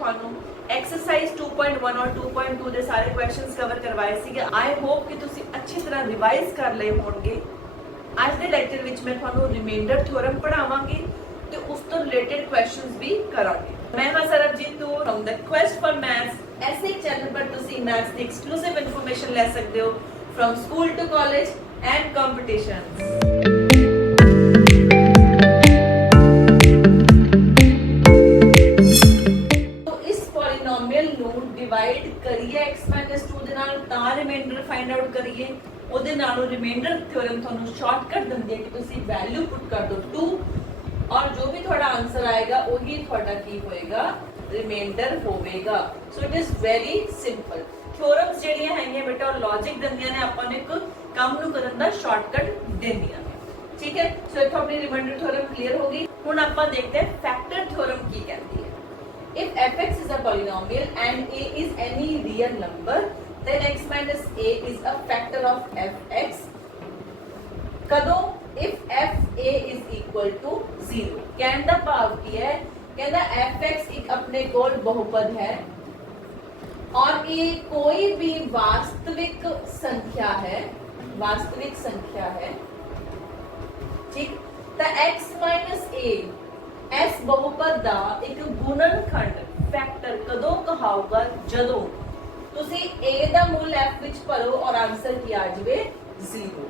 ਤੁਹਾਨੂੰ एक्सरसाइज 2.1 और 2.2 ਦੇ ਸਾਰੇ ਕੁਐਸਚਨਸ ਕਵਰ ਕਰਵਾਏ ਸੀਗੇ। ਆਈ ਹੋਪ ਕਿ ਤੁਸੀਂ ਅੱਛੀ ਤਰ੍ਹਾਂ ਰਿਵਾਈਜ਼ ਕਰ ਲਏ ਹੋਣਗੇ। ਅੱਜ ਦੇ ਲੈਕਚਰ ਵਿੱਚ ਮੈਂ ਤੁਹਾਨੂੰ ਰਿਮਾਈਂਡਰ ਥਿਓਰਮ ਪੜਾਵਾਂਗੀ ਤੇ ਉਸ ਤੋਂ ਰਿਲੇਟਡ ਕੁਐਸਚਨਸ ਵੀ ਕਰਾਂਗੇ। ਮੈਂ ਹਾਂ ਸਰਬਜੀਤ ਤੋਂ from the quest for maths. ਐਸੇ ਚੈਨਲ ਪਰ ਤੁਸੀਂ ਮੈਥਸ ਦੀ ਐਕਸਕਲੂਸਿਵ ਇਨਫੋਰਮੇਸ਼ਨ ਲੈ ਸਕਦੇ ਹੋ from school to college and competitions. Divide करिए x - 2 ਦੇ ਨਾਲ ਤਾਂ ਰਿਮਾਈਂਡਰ ਫਾਈਂਡ ਆਊਟ ਕਰੀਏ। ਉਹਦੇ ਨਾਲੋਂ ਰਿਮਾਈਂਡਰ ਥਿਓਰਮ ਤੁਹਾਨੂੰ ਸ਼ਾਰਟਕਟ ਦਿੰਦੀ ਹੈ ਕਿ ਤੁਸੀਂ ਵੈਲਿਊ ਪੁੱਟ ਕਰ ਦਿਓ 2 ਔਰ ਜੋ ਵੀ ਤੁਹਾਡਾ ਆਨਸਰ ਆਏਗਾ ਉਹੀ ਤੁਹਾਡਾ ਕੀ ਹੋਏਗਾ, ਰਿਮਾਈਂਡਰ ਹੋਵੇਗਾ। So it is very simple. Theorems ਜਿਹੜੀਆਂ ਹੈਗੀਆਂ ਬੇਟਾ ਉਹ ਲੌਜਿਕ ਦਿੰਦੀਆਂ ਨੇ, ਆਪਾਂ ਨੂੰ ਇੱਕ ਕੰਮ ਨੂੰ ਕਰਨ ਦਾ ਸ਼ਾਰਟਕਟ ਦਿੰਦੀਆਂ ਨੇ। ਠੀਕ ਹੈ, ਸੋ ਇੱਥੋਂ ਆਪਣੀ ਰਿਮਾਈਂਡਰ ਥਿਓਰਮ ਕਲੀਅਰ ਹੋ ਗਈ। ਹੁਣ ਆਪਾਂ ਦੇਖਦੇ ਹਾਂ ਫੈਕਟਰ ਥਿਓਰਮ ਕੀ ਕਹਿੰਦੀ ਹੈ। If fx is a polynomial and a is any real number, then x minus a is a factor of fx. कदों? If f a is equal to 0. कहने का भाव की है, कहना fx एक अपने कोल बहुपद है और ये कोई भी वास्तविक संख्या है, वास्तविक संख्या है। ठीक, तो x minus a ਇਸ ਬਹੁਪਦ ਦਾ ਇੱਕ ਗੁਣਨਖੰਡ ਫੈਕਟਰ ਕਦੋਂ ਕਹਾਊਗਾ? ਜਦੋਂ ਤੁਸੀਂ a ਦਾ ਮੁੱਲ f ਵਿੱਚ ਭਰੋ ਔਰ ਆਨਸਰ ਕੀ ਆ ਜਾਵੇ 0।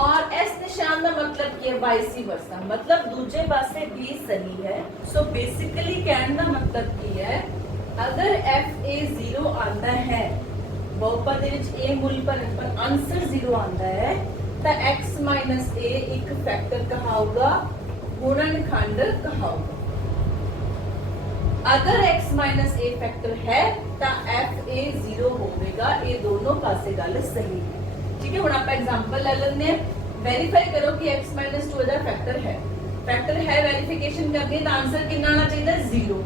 और s निशान का मतलब क्या है? वाइस वर्सा, मतलब दूसरे पासे भी सही है। सो बेसिकली कहने का मतलब की है, अगर f a 0 आता है बहुपद ਦੇ ਵਿੱਚ a ਮੁੱਲ ਪਰ आंसर 0 आता है तो x माइनस a एक फैक्टर कहाऊगा, गुणनखंड कहाऊगा। अगर x माइनस a फैक्टर है तो f a 0 होगा। ये दोनों पासे गल सही है। ठीक है, हुण आप एग्जांपल ले लेते हैं। वेरीफाई करो कि x माइनस 2 का फैक्टर है। फैक्टर है, वेरीफिकेशन करनी है तो आंसर कितना आना चाहिए? 0।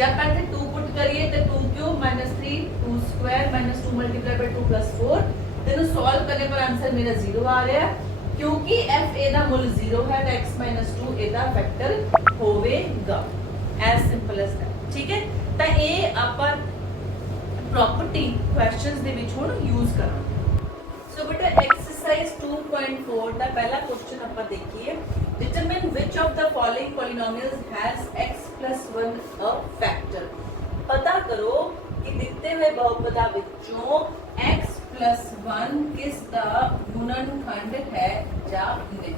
जब आप 2 पुट करिए तो 2 cube minus 3 2 square minus 2 multiply by 2 plus 4 तेन सॉल्व करने पर आंसर मेरा 0 आ रहा है। क्योंकि f a ਦਾ ਮੁੱਲ 0 ਹੈ ਤਾਂ x - 2 ਇਹਦਾ ਫੈਕਟਰ ਹੋਵੇਗਾ। S simple S that. ਠੀਕ ਹੈ, ਤਾਂ ਇਹ ਆਪਾਂ ਪ੍ਰੋਪਰਟੀ ਕੁਐਸਚਨਸ ਦੇ ਵਿੱਚ ਹੁਣ ਯੂਜ਼ ਕਰਾਂਗੇ। ਸੋ ਬੇਟਾ ਐਕਸਰਸਾਈਜ਼ 2.4 ਦਾ ਪਹਿਲਾ ਕੁਐਸਚਨ ਆਪਾਂ ਦੇਖੀਏ। Determine which of the following polynomials has x + 1 a factor. ਪਤਾ ਕਰੋ ਕਿ ਦਿੱਤੇ ਹੋਏ ਬਹੁਪਦਾਂ ਵਿੱਚੋਂ x प्लस 1 किसका गुणनखंड है या नहीं।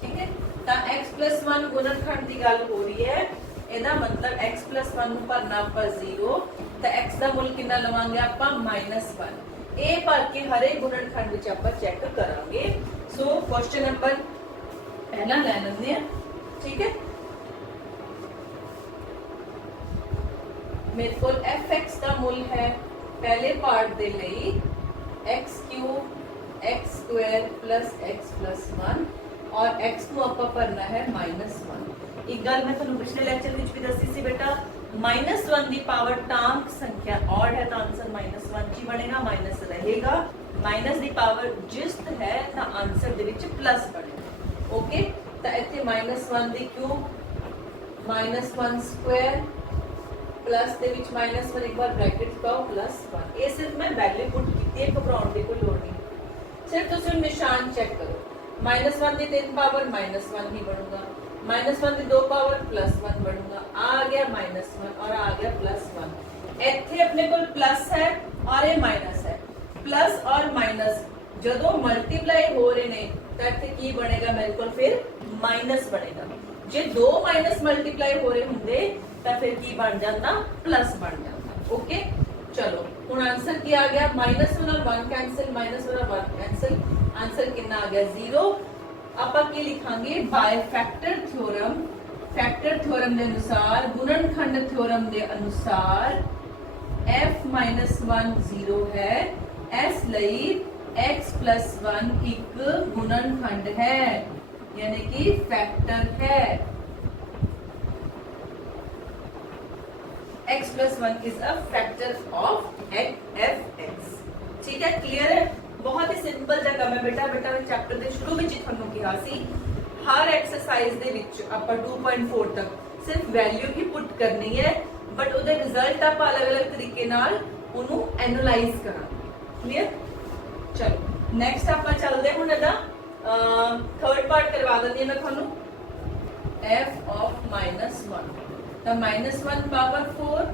ठीक है, तो x + 1 गुणनखंड की गल हो रही है। ਇਹਦਾ मतलब x + 1 ਨੂੰ ਭਰਨਾ ਆਪਾਂ 0 ਤਾਂ x ਦਾ ਮੁੱਲ ਕਿੰਨਾ ਲਵਾਂਗੇ ਆਪਾਂ -1। ਇਹ ਭਰ ਕੇ ਹਰੇ ਗੁਣਨਖੰਡ ਵਿੱਚ ਆਪਾਂ ਚੈੱਕ ਕਰਾਂਗੇ। ਸੋ ਕੁਐਸਚਨ ਨੰਬਰ ਪਹਿਲਾ ਲੈ ਲੈਂਦੇ ਆ। ਠੀਕ ਹੈ, ਮੇਰੇ ਕੋਲ fx ਦਾ ਮੁੱਲ ਹੈ ਪਹਿਲੇ ਪਾਰਟ ਦੇ ਲਈ x cube x square plus x plus 1 और x को ਆਪਾਂ ਭਰਨਾ ਹੈ -1। ਇੱਕ ਗੱਲ ਮੈਂ ਤੁਹਾਨੂੰ ਪਿਛਲੇ ਲੈਕਚਰ ਵਿੱਚ ਵੀ ਦੱਸੀ ਸੀ ਬੇਟਾ, -1 ਦੀ ਪਾਵਰ ਟਾਂਕ ਸੰਖਿਆ ਔਡ ਹੈ ਤਾਂ ਆਨਸਰ -1 ਕੀ ਬਣੇਗਾ, ਮਾਈਨਸ ਰਹੇਗਾ। ਮਾਈਨਸ ਦੀ ਪਾਵਰ ਜਿਸਤ ਹੈ ਤਾਂ ਆਨਸਰ ਦੇ ਵਿੱਚ ਪਲੱਸ ਬਣੇਗਾ। ਓਕੇ, ਤਾਂ ਇੱਥੇ -1 ਦੀ ਕਿਊਬ -1 ਸਕੁਆयर प्लस ਦੇ ਵਿੱਚ -1 ਇੱਕ ਬਾਰ ਬ੍ਰੈਕਟ ਪਾਓ +1। ਇਹ ਸਿਰਫ ਮੈਂ ਵੈਲਿਊ ਪੁੱਟ ਕੀਤੀ ਹੈ, ਘਬਰਾਉਣ ਦੀ ਕੋਈ ਲੋੜ ਨਹੀਂ। ਸਿਰਫ ਤੁਸੀਂ ਨਿਸ਼ਾਨ ਚੈੱਕ ਕਰੋ। -1 ਦੀ 3 ਪਾਵਰ -1 ਹੀ ਬਣੂਗਾ, -1 ਦੀ 2 ਪਾਵਰ +1 ਬਣੂਗਾ। ਆ ਗਿਆ -1 और आ गया +1। ਇੱਥੇ ਆਪਣੇ ਕੋਲ प्लस है और ਇਹ माइनस है। प्लस और माइनस ਜਦੋਂ ਮਲਟੀਪਲਾਈ ਹੋ ਰਹੇ ਨੇ ਤਾਂ ਇੱਥੇ ਕੀ ਬਣੇਗਾ ਮੇਰੇ ਕੋਲ, ਫਿਰ ਮਾਈਨਸ ਬਣੇਗਾ। ਜੇ ਦੋ ਮਾਈਨਸ ਮਲਟੀਪਲਾਈ ਹੋ ਰਹੇ ਹੁੰਦੇ ਤਾਂ ਫਿਰ ਕੀ ਬਣ ਜਾਂਦਾ, प्लस बन जाता। ओके, चलो ਹੁਣ आंसर ਕੀ ਆ ਗਿਆ, -1 और 1 कैंसिल, -1 और 1 कैंसिल, आंसर कितना आ गया 0। ਆਪਾਂ ਕੀ ਲਿਖਾਂਗੇ, ਬਾय फैक्टर थ्योरम। फैक्टर थ्योरम ਦੇ ਅਨੁਸਾਰ, ਗੁਣਨਖੰਡ ਥਿਓਰਮ ਦੇ ਅਨੁਸਾਰ f - 1 0 ਹੈ, ਇਸ ਲਈ x + 1 ਇੱਕ ਗੁਣਨਖੰਡ ਹੈ, यानी कि फैक्टर है। x + 1 is a factor of fx। ठीक है, क्लियर है। बहुत ही सिंपल ਜਿਹਾ ਕੰਮ ਹੈ ਬੇਟਾ। ਬੇਟਾ ਮੈਂ ਚੈਪਟਰ ਦੇ ਸ਼ੁਰੂ ਵਿੱਚ ਹੀ ਤੁਹਾਨੂੰ ਕਿਹਾ ਸੀ ਹਰ ਐਕਸਰਸਾਈਜ਼ ਦੇ ਵਿੱਚ ਆਪਾਂ 2.4 ਤੱਕ ਸਿਰਫ ਵੈਲਿਊ ਹੀ ਪੁੱਟ ਕਰਨੀ ਹੈ। बट ਉਹਦੇ ਰਿਜ਼ਲਟ ਆਪਾਂ ਅਲੱਗ-ਅਲੱਗ ਤਰੀਕੇ ਨਾਲ ਉਹਨੂੰ ਐਨਾਲਾਈਜ਼ ਕਰਾਂਗੇ। ਕਲੀਅਰ? ਚਲੋ ਨੈਕਸਟ ਆਪਾਂ ਚੱਲਦੇ ਹੁਣ ਇਹਦਾ ਥਰਡ ਪਾਰਟ ਕਰਵਾ ਦਿੰਦੀ ਹਾਂ ਮੈਂ ਤੁਹਾਨੂੰ। f of -1 ਤਾਂ -1 ਪਾਵਰ 4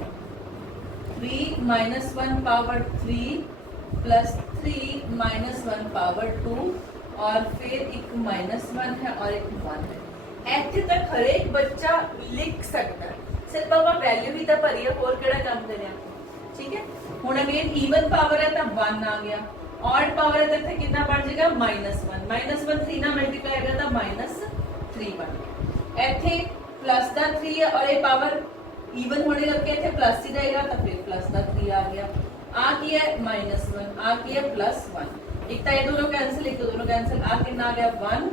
3 -1 ਪਾਵਰ 3 प्लस 3 -1 पावर 2 और फिर एक -1 है और एक 1 है। ਇੱਥੇ ਤੱਕ ਹਰੇਕ ਬੱਚਾ ਲਿਖ ਸਕਦਾ ਹੈ, ਸਿਰਫ ਆਪਾਂ ਵੈਲਿਊ ਹੀ ਤਾਂ ਭਰੀ ਹੈ, ਹੋਰ ਕਿਹੜਾ ਕੰਮ ਕਰਿਆ। ਠੀਕ ਹੈ, ਹੁਣ ਅਗੇਨ ਈਵਨ ਪਾਵਰ ਹੈ ਤਾਂ 1 ਆ ਗਿਆ, ऑड पावर है तो ਇੱਥੇ ਕਿੰਨਾ ਬਣ ਜਾਏਗਾ -1 -1 3 ਨਾਲ ਮਲਟੀਪਲਾਈ ਹੋਗਾ ਤਾਂ -3 ਬਣ ਗਿਆ। ਇੱਥੇ प्लस ਦਾ 3 है और ये पावर इवन होने करके ਇੱਥੇ प्लस ही रहेगा तो फिर प्लस ਦਾ 3 आ गया। आ की है -1 आ की है +1, एक तो ये दोनों कैंसिल, एक दोनों कैंसिल, आ कितना आ गया 1।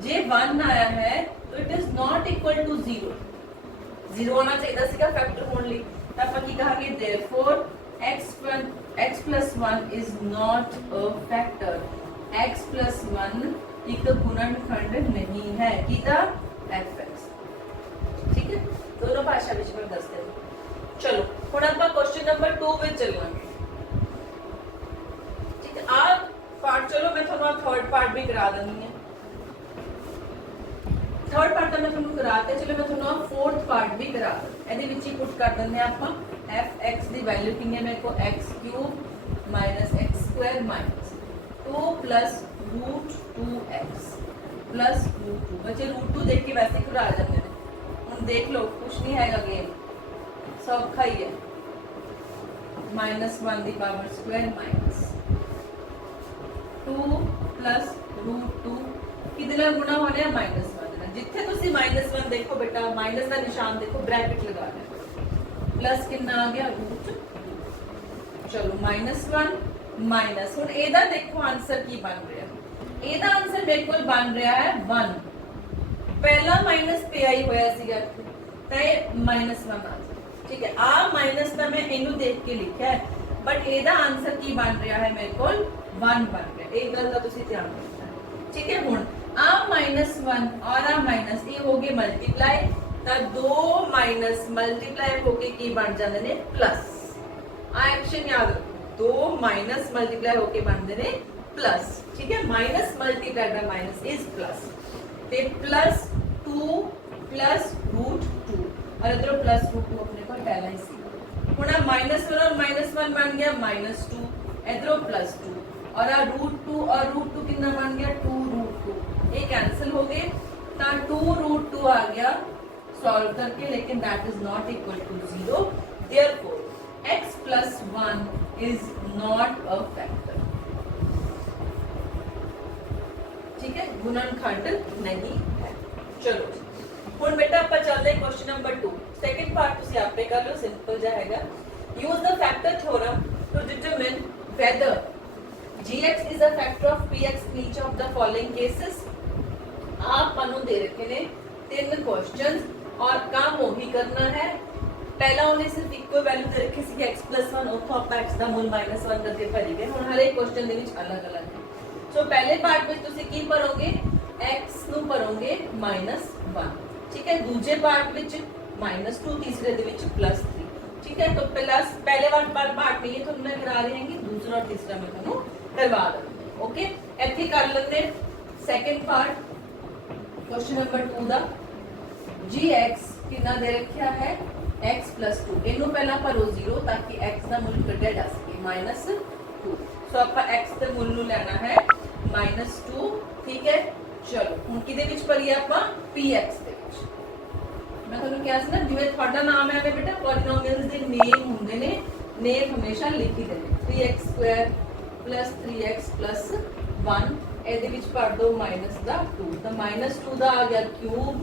जे 1 आया है तो it is not equal to 0, 0 होना चाहिए सीगा फैक्टर होने ਲਈ ਤਾਂ ਆਪਾਂ ਕੀ ਕਹਾਂਗੇ therefore x + 1 is not a factor, x + 1 एक गुणनखंड नहीं है किदा fx। ठीक है, दोनों भाषा ਵਿੱਚ ਮੈਂ ਦੱਸ ਦਿੰਦਾ। ਚਲੋ ਹੁਣ ਆਪਾਂ ਕੁਐਸਚਨ ਨੰਬਰ 2 ਵਿੱਚ ਚੱਲਾਂਗੇ। आ पार्ट चलो मैं थोड़ा थर्ड पार्ट भी करा देनी है। थर्ड पार्ट तो मैं थोड़ा कराते, चलो मैं थोड़ा फोर्थ पार्ट भी करा ਇਹਦੇ ਵਿੱਚ ਹੀ ਪੁੱਟ ਕਰ ਦਿੰਦੇ ਆ ਆਪਾਂ। fx ਦੀ ਵੈਲਿਊ ਕਿੰਨੀ ਹੈ ਮੇਰੇ ਕੋ x³ - x² - 2 + √2x + √2। बच्चे √2 देख के वैसे घबरा जाते हैं, ਹੁਣ देख लो कुछ नहीं हैगा गेम, सौखा ही है। -1 ਦੀ ਪਾਵਰ ਸਕੁਆयर -2 + √2 ਕਿਹਦੇ ਨਾਲ ਗੁਣਾ ਹੋਣਾ ਹੈ -1 ਨਾਲ। ਜਿੱਥੇ ਤੁਸੀਂ -1 ਦੇਖੋ ਬੇਟਾ ਮਾਈਨਸ ਦਾ ਨਿਸ਼ਾਨ ਦੇਖੋ, ਬ੍ਰੈਕਟ ਲਗਾ ਲੈਣਾ, ਪਲੱਸ ਕਿੰਨਾ ਆ ਗਿਆ √2। ਚਲੋ -1 ਮਾਈਨਸ, ਹੁਣ ਇਹਦਾ ਦੇਖੋ ਆਨਸਰ ਕੀ ਬਣ ਰਿਹਾ। ਇਹਦਾ ਆਨਸਰ ਮੇਰੇ ਕੋਲ ਬਣ ਰਿਹਾ ਹੈ 1। ਪਹਿਲਾ ਮਾਈਨਸ ਪਿਆ ਹੀ ਹੋਇਆ ਸੀਗਾ ਤਾਂ ਇਹ -1 ਆ ਗਿਆ। ਠੀਕ ਹੈ, ਆ ਮਾਈਨਸ ਤਾਂ ਮੈਂ ਇਹਨੂੰ ਦੇਖ ਕੇ ਲਿਖਿਆ ਹੈ, ਬਟ ਇਹਦਾ ਆਨਸਰ ਕੀ ਬਣ ਰਿਹਾ ਹੈ ਮੇਰੇ ਕੋਲ 1 ਬਣ ਰਿਹਾ। ਇਹ ਗੱਲ ਦਾ ਤੁਸੀਂ ਧਿਆਨ ਰੱਖਣਾ। ਠੀਕ ਹੈ, ਹੁਣ ਆ -1 और आ माइनस ਇਹ ਹੋ ਗਏ ਮਲਟੀਪਲਾਈ, ਤਾਂ 2 ਮਾਈਨਸ ਮਲਟੀਪਲਾਈ ਹੋ ਕੇ ਕੀ ਬਣ ਜਾਂਦੇ ਨੇ ਪਲੱਸ। ਆ ਐਕਸ਼ਨ ਯਾਦ ਰੱਖੋ, 2 ਮਾਈਨਸ ਮਲਟੀਪਲਾਈ ਹੋ ਕੇ ਬਣਦੇ ਨੇ ਪਲੱਸ। ਠੀਕ ਹੈ, minus multiply by minus is plus, ਤੇ +2 + √2 और इधर +√2 अपने को पहला ही सी। ਹੁਣ ਆ -1 और -1 बन गया -2, इधर +2 और आ √2 और √2 कितना बन गया 2√2, ये कैंसिल हो गए तो 2√2 आ गया सॉल्व करके, लेकिन that is not equal to 0। Therefore x + 1 is not a factor. ठीक है, गुणनखंड नहीं है। चलो ਹੁਣ बेटा ਆਪਾਂ ਚੱਲਦੇ क्वेश्चन नंबर 2। सेकंड पार्ट ਤੁਸੀਂ ਆਪੇ ਕਰ ਲਓ, ਸਿੰਪਲ ਜਿਹਾ ਹੈਗਾ। Use the factor theorem to determine whether gx is a factor of px in each of the following cases। आप मनु दे रखे ने 3 क्वेश्चंस और काम वही करना है। पहला उन्हें सिर्फ इक्वल वैल्यू दे रखी सी x + 1 ਉੱਥੋਂ ਆਪਾਂ x ਦਾ ਮੁੱਲ -1 ਕਰਕੇ ਭਰੀ ਗਏ। ਹੁਣ ਹਰ ਇੱਕ ਕੁਐਸਚਨ ਦੇ ਵਿੱਚ ਅਲੱਗ-ਅਲੱਗ ਹੈ। ਸੋ ਪਹਿਲੇ ਪਾਰਟ ਵਿੱਚ ਤੁਸੀਂ ਕੀ ਭਰੋਗੇ, x ਨੂੰ ਭਰੋਗੇ -1। ठीक है, दूसरे पार्ट ਵਿੱਚ -2, तीसरे ਦੇ ਵਿੱਚ +3। ठीक है, तो पहले वाला पार्ट नहीं है तो मैं करा देंगी, दूसरा और तीसरा मैं ਤੁਹਾਨੂੰ करवा दूंगी। ओके, ਇੱਥੇ ਕਰ ਲੈਂਦੇ सेकंड पार्ट क्वेश्चन नंबर 2 ਦਾ। gx ਕਿੰਨਾ ਦੇ ਰੱਖਿਆ ਹੈ x + 2, ਇਹਨੂੰ ਪਹਿਲਾਂ ਭਰੋ 0 ਤਾਂ ਕਿ x ਦਾ ਮੁੱਲ ਕੱਢਿਆ ਜਾ ਸਕੇ -2। ਸੋ ਆਪਾਂ x ਦੇ ਮੁੱਲ ਨੂੰ ਲੈਣਾ ਹੈ -2। ਠੀਕ ਹੈ, ਚਲੋ ਹੁਣ ਕਿਹਦੇ ਵਿੱਚ ਭਰੀਏ ਆਪਾਂ px ਦੇ ਵਿੱਚ। ਮੈਂ ਤੁਹਾਨੂੰ ਕਿਹਾ ਸੀ ਨਾ ਜਿਵੇਂ ਤੁਹਾਡਾ ਨਾਮ ਹੈ ਬੇਟਾ ਪੋਲੀਨੋਮੀਅਲਸ ਦੇ ਨੇਮ ਹੁੰਦੇ ਨੇ, ਨੇਮ ਹਮੇਸ਼ਾ ਲਿਖ ਹੀ ਦੇਣੇ। 3x² + 3x + 1 ਇਹਦੇ ਵਿੱਚ ਭਰ ਦੋ -2, ਤਾਂ -2 ਦਾ ਆ ਗਿਆ ਕਿਊਬ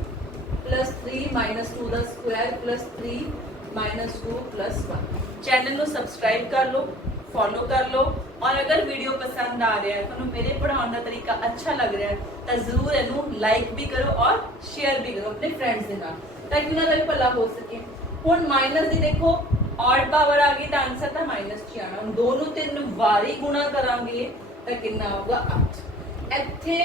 +3 -2 ਦਾ ਸਕੁਆਇਰ +3 -2 +1। ਚੈਨਲ ਨੂੰ ਸਬਸਕ੍ਰਾਈਬ ਕਰ ਲਓ, फॉलो कर लो, और अगर वीडियो पसंद आ रहा है तो मेरे पढ़ाने का तरीका अच्छा लग रहा है तो जरूर इनू लाइक भी करो और शेयर भी करो अपने फ्रेंड्स के नाल ताकि उन्होंने भी भला हो सके। हुण माइनस दी देखो ऑड पावर आ गई तो आंसर तो माइनस च आना। हुण 2 नूं 3 वारी गुणा करांगे तो कितना होगा 8। ਇੱਥੇ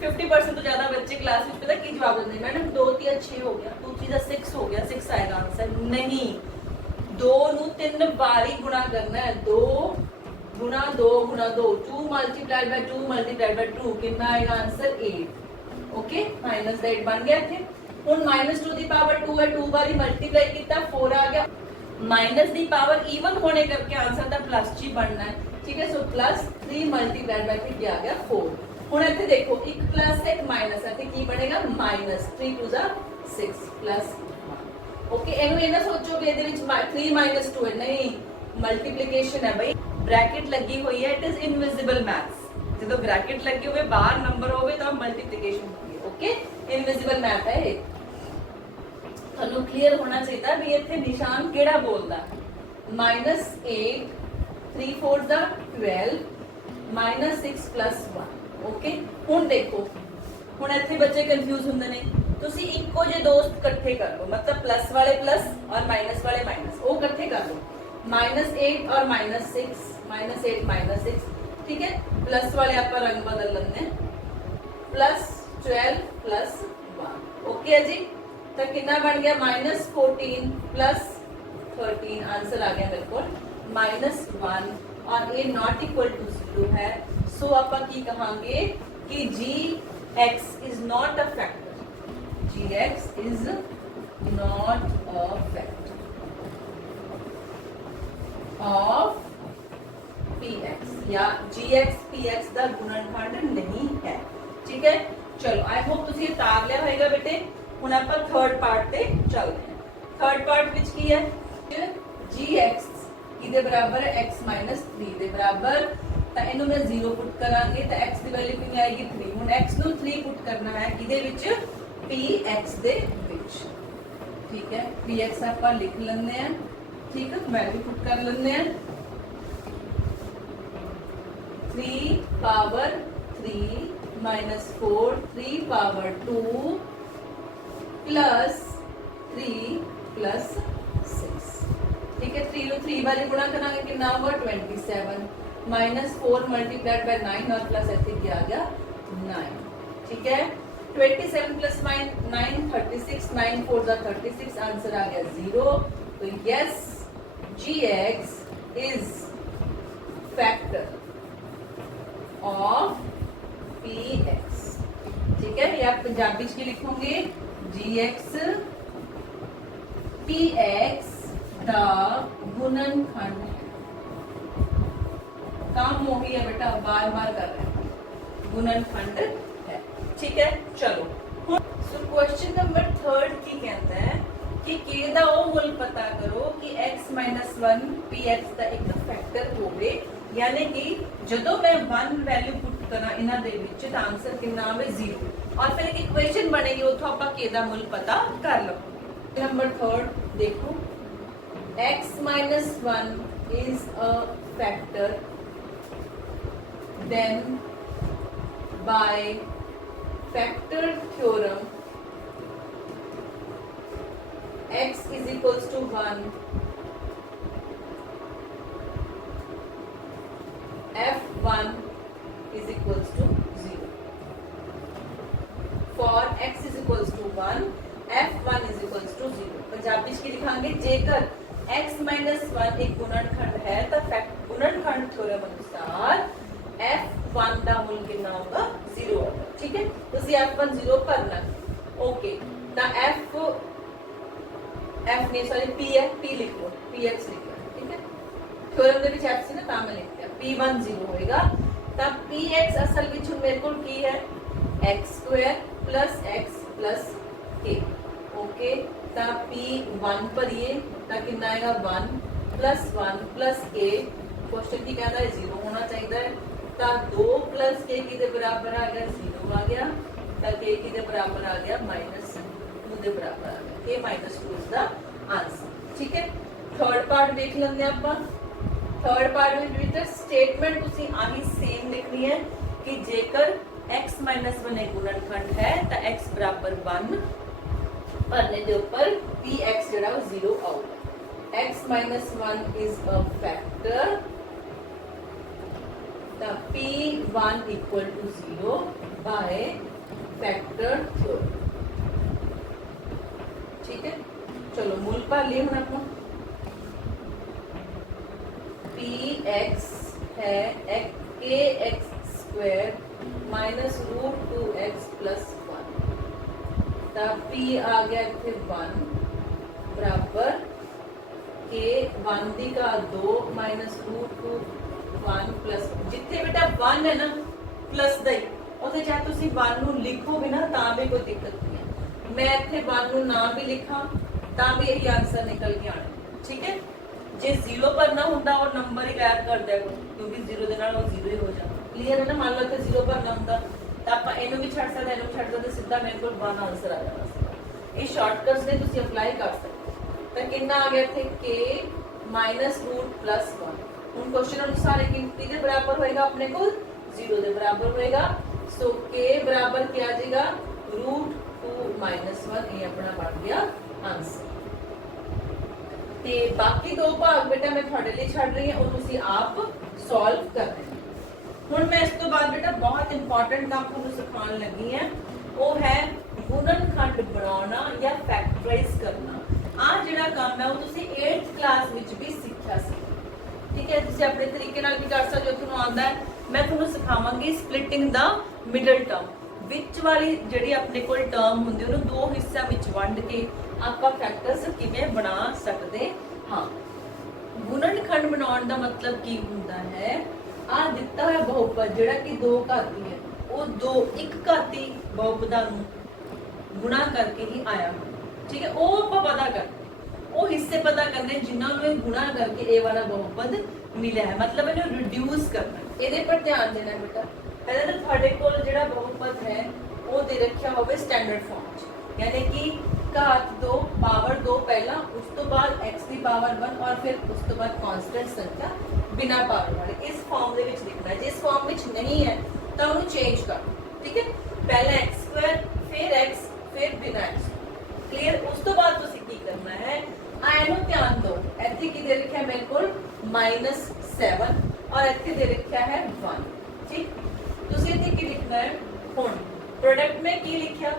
50% तो ज्यादा बच्चे क्लास में पता की जवाब देंगे मैडम 2 3 6 हो गया 2 3 6 हो गया 6 आएगा आंसर। नहीं, 2 ਨੂੰ 3 ਵਾਰੀ ਗੁਣਾ ਕਰਨਾ ਹੈ। 2 गुना 2 गुना 2 2 मल्टीप्लाइड बाय 2 मल्टीप्लाइड बाय 2 कितना आएगा आंसर 8। ओके माइनस का 8 बन गया थे। ਹੁਣ -2 ਦੀ ਪਾਵਰ 2 ਹੈ 2 ਵਾਰੀ ਮਲਟੀਪਲਾਈ ਕੀਤਾ 4 ਆ ਗਿਆ। ਮਾਈਨਸ ਦੀ ਪਾਵਰ ਈਵਨ ਹੋਣੇ ਕਰਕੇ ਆਂਸਰ ਦਾ ਪਲੱਸ ਚ ਹੀ ਬਣਨਾ ਹੈ। ਠੀਕ ਹੈ ਸੋ ਪਲੱਸ 3 ਮਲਟੀਪਲਾਈਡ ਬਾਈ ਕੀ ਆ ਗਿਆ 4। ਹੁਣ ਇੱਥੇ ਦੇਖੋ ਇੱਕ ਪਲੱਸ ਹੈ ਇੱਕ ਮਾਈਨਸ ਹੈ ਤੇ ਕੀ ਬਣੇਗਾ ਮਾਈਨਸ 3 2 6 ਪਲੱਸ 1। ਓਕੇ ਇਹਨੂੰ ਇਹ ਨਾ ਸੋਚੋ ਕਿ ਇਹਦੇ ਵਿੱਚ 3 2 ਹੈ, ਨਹੀਂ ਮਲਟੀਪਲੀਕੇਸ਼ਨ ਹੈ ਬਈ। ब्रैकेट लगी हुई है, इट इज इनविजिबल मैथ्स। जो ब्रैकेट लगी हुए बाहर नंबर होवे तो मल्टीप्लिकेशन होती है। ओके इनविजिबल मैथ है ये, ਤੁਹਾਨੂੰ ਕਲੀਅਰ ਹੋਣਾ ਚਾਹੀਦਾ ਵੀ ਇੱਥੇ ਨਿਸ਼ਾਨ ਕਿਹੜਾ ਬੋਲਦਾ। -8 3 4 ਦਾ 12 -6 + 1। ਓਕੇ ਹੁਣ ਦੇਖੋ, ਹੁਣ ਇੱਥੇ ਬੱਚੇ ਕੰਫਿਊਜ਼ ਹੁੰਦੇ ਨੇ। ਤੁਸੀਂ ਇੱਕੋ ਜਿਹੇ ਦੋਸਤ ਇਕੱਠੇ ਕਰ ਲਓ, ਮਤਲਬ ਪਲੱਸ ਵਾਲੇ ਪਲੱਸ ਔਰ ਮਾਈਨਸ ਵਾਲੇ ਮਾਈਨਸ, ਉਹ ਇਕੱਠੇ ਕਰ ਲਓ। -8 और -6 -8 -6 ठीक है। प्लस वाले आप रंग बदल लेते हैं +12 + 1। ओके है जी, तो कितना बन गया -14 + 13 आंसर आ गया मेरे को -1 और ये नॉट इक्वल टू 0 है। सो आप की कहांगे कि g(x) is not a factor. g(x) is not a factor of px या gx px ਦਾ ਗੁਣਨਖੰਡ ਨਹੀਂ ਹੈ। ਠੀਕ ਹੈ ਚਲੋ ਆਈ ਹੋਪ ਤੁਸੀਂ ਇਹ ਤਾਰ ਲਿਆ ਹੋਵੇਗਾ ਬੇਟੇ। ਹੁਣ ਆਪਾਂ ਥਰਡ ਪਾਰਟ ਤੇ ਚੱਲਦੇ ਹਾਂ। ਥਰਡ ਪਾਰਟ ਵਿੱਚ ਕੀ ਹੈ gx ਇਹਦੇ ਬਰਾਬਰ ਹੈ x - 3 ਦੇ ਬਰਾਬਰ, ਤਾਂ ਇਹਨੂੰ ਮੈਂ 0 ਪੁੱਟ ਕਰਾਂਗੇ ਤਾਂ x ਦੀ ਵੈਲਿਊ ਕਿੰਨੀ ਆਏਗੀ 3। ਹੁਣ x ਨੂੰ 3 ਪੁੱਟ ਕਰਨਾ ਹੈ ਇਹਦੇ ਵਿੱਚ px ਦੇ ਵਿੱਚ। ਠੀਕ ਹੈ px ਆਪਾਂ ਲਿਖ ਲੈਂਦੇ ਹਾਂ। ठीक है वैल्यू पुट कर लेते हैं 3 पावर 3 -4 3 पावर 2 + 3 + 6। ठीक है 3 ਨੂੰ 3 ਵਾਲੇ ਗੁਣਾ ਕਰਾਂਗੇ ਕਿੰਨਾ ਹੋਗਾ 27 -4 मल्टीप्लाइड बाय 9 और प्लस ਇੱਥੇ ਕੀ ਆ ਗਿਆ 9। ठीक है 27 + 9 36 9 4 ਦਾ 36 आंसर आ गया 0। तो yes gx is factor of px। ठीक है ये आप पंजाबी में लिखोगे gx px का गुणनखंड है। काम वही है बेटा, बार बार कर रहे हैं, गुणनखंड है। ठीक है चलो सो क्वेश्चन नंबर 3 की कहता है कि k ਦਾ ਉਹ ਮੁੱਲ ਪਤਾ ਕਰੋ ਕਿ x - 1 px ਦਾ ਇੱਕ ਫੈਕਟਰ ਹੋਵੇ, ਯਾਨੀ ਕਿ ਜਦੋਂ ਮੈਂ 1 ਵੈਲਿਊ ਪੁੱਟ ਕਰਾਂ ਇਹਨਾਂ ਦੇ ਵਿੱਚ ਤਾਂ ਆਨਸਰ ਕਿੰਨਾ ਆਵੇ 0। ਔਰ ਫਿਰ ਇੱਕ ਇਕੁਏਸ਼ਨ ਬਣੇਗੀ ਉੱਥੋਂ ਆਪਾਂ k ਦਾ ਮੁੱਲ ਪਤਾ ਕਰ ਲਵਾਂਗੇ। ਨੰਬਰ 3 ਦੇਖੋ x - 1 is a factor then by factor theorem x is equals to 1 f1 is equals to 0 for x is equals to 1 f1 is equals to 0। Punjabi में लिखांगे जेकर x - 1 एक गुणनखंड है तो गुणनखंड थ्योरम अनुसार f1 ਦਾ ਮੁੱਲ ਕਿੰਨਾ ਹੋਗਾ 0 ਹੋਗਾ। ठीक है ਤੁਸੀਂ f1 0 ਭਰਨਾ। ओके ਤਾਂ f ने सॉरी p है p लिख लो px लिख लो। ठीक है थ्योरम ਦੇ ਵਿੱਚ f ਸੀ ਨਾ ਤਾਂ ਮੈਂ ਲਿਖ ਦਿਆ p1 0 ਹੋਏਗਾ ਤਾਂ px ਅਸਲ ਵਿੱਚ ਹੁਣ ਮੇਰੇ ਕੋਲ ਕੀ ਹੈ x² + x + k। ओके ਤਾਂ p1 ਭਰੀਏ ਤਾਂ ਕਿੰਨਾ ਆਏਗਾ 1 + 1 + k। क्वेश्चन की कहता है 0 होना चाहिए ਤਾਂ 2 + k ਕਿਹਦੇ ਬਰਾਬਰ ਆ ਗਿਆ 0 ਆ ਗਿਆ ਤਾਂ k ਕਿਹਦੇ ਬਰਾਬਰ ਆ ਗਿਆ -2 ਦੇ ਬਰਾਬਰ ਆ ਗਿਆ k - 2 ਇਸ ਦਾ ਆਨਸਰ। ਠੀਕ ਹੈ ਥਰਡ ਪਾਰਟ ਦੇਖ ਲੈਂਦੇ ਆਪਾਂ। ਥਰਡ ਪਾਰਟ ਵਿੱਚ ਸਟੇਟਮੈਂਟ ਤੁਸੀਂ ਆਹੀ ਸੇਮ ਲਿਖਣੀ ਹੈ ਕਿ ਜੇਕਰ x - 1 ਇੱਕ ਗੁਣਨਖੰਡ ਹੈ ਤਾਂ x ਬਰਾਬਰ 1 ਭਰਨੇ ਦੇ ਉੱਪਰ px ਜਿਹੜਾ ਉਹ 0 ਆਊਗਾ। x - 1 is a factor the p1 equal to 0 by factor theorem. ठीक है, चलो मूल पा लिए हम अपना पी एक्स है के x square minus root 2x plus 1 तब पी आ गया थे 1 बराबर के 1 दी का 2 माइनस रूट 2 1 प्लस जिथे बेटा 1 है ना प्लस द ਉਹਦੇ ਚਾਹੇ ਤੁਸੀਂ 1 ਨੂੰ ਲਿਖੋ ਵੀ ਨਾ ਤਾਂ ਵੀ ਕੋਈ ਦਿੱਕਤ ਨਹੀਂ ਹੈ। ਮੈਂ ਇੱਥੇ 1 ਨੂੰ ਨਾ ਵੀ ਲਿਖਾਂ ਤਾਂ ਵੀ ਇਹੀ ਆਨਸਰ ਨਿਕਲ ਕੇ ਆਣਾ। ਠੀਕ ਹੈ, ਜੇ 0 ਪਰ ਨਾ ਹੁੰਦਾ ਉਹ ਨੰਬਰ ਹੀ ਗਾਇਬ ਕਰ ਦਿਆ ਕਰੋ ਕਿਉਂਕਿ 0 ਦੇ ਨਾਲ ਉਹ 0 ਹੀ ਹੋ ਜਾਂਦਾ। ਕਲੀਅਰ ਹੈ ਨਾ? ਮੰਨ ਲਓ ਇੱਥੇ 0 ਪਰ ਨਾ ਹੁੰਦਾ ਤਾਂ ਆਪਾਂ ਇਹਨੂੰ ਵੀ ਛੱਡ ਸਕਦੇ, ਇਹਨੂੰ ਛੱਡ ਸਕਦੇ, ਸਿੱਧਾ ਮੇਰੇ ਕੋਲ 1 ਆਨਸਰ ਆ ਜਾਣਾ ਸੀ। ਇਹ ਸ਼ਾਰਟਕਟਸ ਨੇ ਤੁਸੀਂ ਅਪਲਾਈ ਕਰ ਸਕਦੇ। ਤਾਂ ਕਿੰਨਾ ਆ ਗਿਆ ਇੱਥੇ k ਮਾਈਨਸ रूट प्लस 1। ਹੁਣ ਕੁਐਸਚਨ ਅਨੁਸਾਰ ਇਹ ਗਿਣਤੀ ਦੇ ਬਰਾਬਰ ਹੋਏਗਾ, ਆਪਣੇ ਕੋਲ 0 ਦੇ ਬਰਾबर ਹੋਏਗਾ। सो k बराबर क्या आ जाएगा रूट 2 माइनस 1। ये अपना बन गया आंसर। ते बाकी दो भाग बेटा मैं थोड़े लिए छड़ रही हूं, तुसी आप सॉल्व कर देना। हुण मैं इस तो बाद बेटा बहुत इंपॉर्टेंट काम तुहानू सिखाउण लगी है, वो है गुणनखंड बनाना या फैक्टराइज करना। आ जिहड़ा काम है वो तुसी 8th क्लास विच भी सीखिया सी। ठीक है, तुसी अपने तरीके नाल भी कर सकदे हो, तुहानू आंदा है। मैं तुहानू सिखावांगी स्प्लिटिंग द मिडल टर्म। विच वाली जिहड़ी अपने कोल टर्म हुंदी ओनू दो हिस्सिਆਂ ਵਿੱਚ ਵੰਡ ਕੇ ਆਪਾਂ ਫੈਕਟਰਸ ਕਿਵੇਂ ਬਣਾ ਸਕਦੇ ਹਾਂ। ਗੁਣਨਖੰਡ ਬਣਾਉਣ ਦਾ ਮਤਲਬ ਕੀ ਹੁੰਦਾ ਹੈ? ਆ ਦਿੱਤਾ ਹੋਇਆ ਬਹੁਪਦ ਜਿਹੜਾ ਕਿ ਦੋ ਘਾਤੀ ਹੈ, ਉਹ ਦੋ ਇੱਕ ਘਾਤੀ ਬਹੁਪਦਾਂ ਨੂੰ ਗੁਣਾ ਕਰਕੇ ਹੀ ਆਇਆ ਹੋਇਆ। ਠੀਕ ਹੈ, ਉਹ ਆਪਾਂ ਪਤਾ ਕਰਨਾ, ਉਹ ਹਿੱਸੇ ਪਤਾ ਕਰਨੇ ਜਿਨ੍ਹਾਂ ਨੂੰ ਇਹ ਗੁਣਾ ਕਰਕੇ ਇਹ ਵਾਲਾ ਬਹੁਪਦ ਮਿਲਿਆ ਹੈ, मतलब ਇਹਨੂੰ ਰਿਡਿਊਸ ਕਰਨਾ। ਇਹਦੇ ਪਰ ਧਿਆਨ ਦੇਣਾ ਬੇਟਾ। ਪਹਿਲਾਂ ਤਾਂ ਤੁਹਾਡੇ ਕੋਲ ਜਿਹੜਾ ਬਹੁਪਦ ਹੈ ਉਹ ਦੇ ਰੱਖਿਆ ਹੋਵੇ ਸਟੈਂਡਰਡ ਫਾਰਮ 'ਚ, ਯਾਨੀ ਕਿ ਘਾਤ 2 ਪਾਵਰ 2 ਪਹਿਲਾਂ, ਉਸ ਤੋਂ ਬਾਅਦ x ਦੀ ਪਾਵਰ 1 ਔਰ ਫਿਰ ਉਸ ਤੋਂ ਬਾਅਦ ਕਾਂਸਟੈਂਟ ਸੰਖਿਆ ਬਿਨਾ ਪਾਵਰ ਵਾਲੇ। ਇਸ ਫਾਰਮ ਦੇ ਵਿੱਚ ਲਿਖਣਾ ਹੈ। ਜਿਸ ਫਾਰਮ ਵਿੱਚ ਨਹੀਂ ਹੈ ਤਾਂ ਉਹਨੂੰ ਚੇਂਜ ਕਰ। ਠੀਕ ਹੈ, ਪਹਿਲਾਂ x² ਫਿਰ x ਫਿਰ ਬਿਨਾ x। ਕਲੀਅਰ? ਉਸ ਤੋਂ ਬਾਅਦ ਤੁਸੀਂ ਕੀ ਕਰਨਾ ਹੈ, ਇਹਨੂੰ ਧਿਆਨ ਦਿਓ। ਇੱਥੇ ਕੀ ਦੇ ਰੱਖਿਆ ਮੇਰੇ ਕੋਲ -7 ਔਰ ਇੱਥੇ ਦੇ ਰੱਖਿਆ ਹੈ 1। ਠੀਕ, ਤੁਸੀਂ ਇੱਥੇ ਕੀ ਲਿਖਣਾ ਹੈ? ਹੁਣ प्रोडक्ट में की लिखा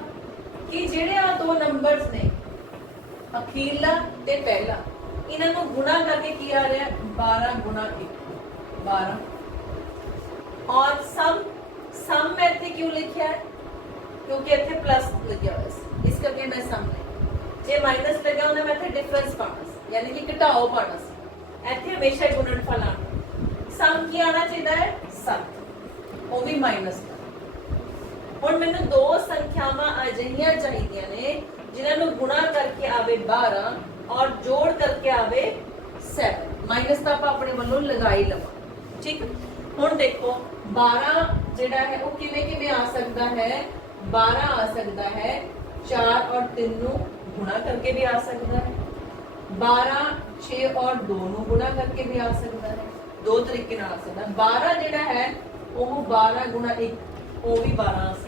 कि ਜਿਹੜੇ ਆ ਦੋ ਨੰਬਰਸ ਨੇ ਅਖੀਰਲਾ ਤੇ ਪਹਿਲਾ, ਇਹਨਾਂ ਨੂੰ ਗੁਣਾ ਕਰਕੇ ਕੀ ਆ ਰਿਹਾ 12 ਗੁਣਾ 1 12। और सम में ਇੱਥੇ ਕਿਉਂ ਲਿਖਿਆ ਹੈ? ਕਿਉਂਕਿ ਇੱਥੇ ਪਲੱਸ ਲੱਗਿਆ ਹੋਇਆ ਸੀ, ਇਸ ਕਰਕੇ ਮੈਂ ਸਮ ਲਿਖਿਆ। ਜੇ ਮਾਈਨਸ ਲੱਗਾ ਹੁੰਦਾ ਮੈਂ ਇੱਥੇ ਡਿਫਰੈਂਸ ਪਾਣਾ ਸੀ, ਯਾਨੀ ਕਿ ਘਟਾਓ ਪਾਣਾ ਸੀ। ਇੱਥੇ ਹਮੇਸ਼ਾ ਹੀ ਗੁਣਨਫਲ ਆਣਾ। ਸਮ ਕੀ ਆਣਾ ਚਾਹੀਦਾ ਹੈ 7, ਉਹ ਵੀ ਮਾਈਨਸ। ਹੁਣ ਮੈਨੂੰ ਦੋ ਸੰਖਿਆਵਾਂ ਅਜਿਹੀਆਂ ਚਾਹੀਦੀਆਂ ਨੇ ਜਿਨ੍ਹਾਂ ਨੂੰ ਗੁਣਾ ਕਰਕੇ ਆਵੇ 12 ਔਰ ਜੋੜ ਕਰਕੇ ਆਵੇ 7। ਮਾਈਨਸ ਤਾਂ ਆਪਾਂ ਆਪਣੇ ਵੱਲੋਂ ਲਗਾ ਹੀ ਲਵਾਂ। ਠੀਕ, ਹੁਣ ਦੇਖੋ 12 ਜਿਹੜਾ ਹੈ ਉਹ ਕਿਵੇਂ ਕਿਵੇਂ ਆ ਸਕਦਾ ਹੈ? 12 ਆ ਸਕਦਾ ਹੈ 4 और 3 ਨੂੰ ਗੁਣਾ ਕਰਕੇ ਵੀ ਆ ਸਕਦਾ ਹੈ। 12 6 और 2 ਨੂੰ ਗੁਣਾ ਕਰਕੇ ਵੀ ਆ ਸਕਦਾ ਹੈ। ਦੋ ਤਰੀਕੇ ਨਾਲ ਆ ਸਕਦਾ। 12 ਜਿਹੜਾ ਹੈ ਉਹ 12 ਗੁਣਾ 1 ਉਹ ਵੀ 12 ਆ ਸਕਦਾ।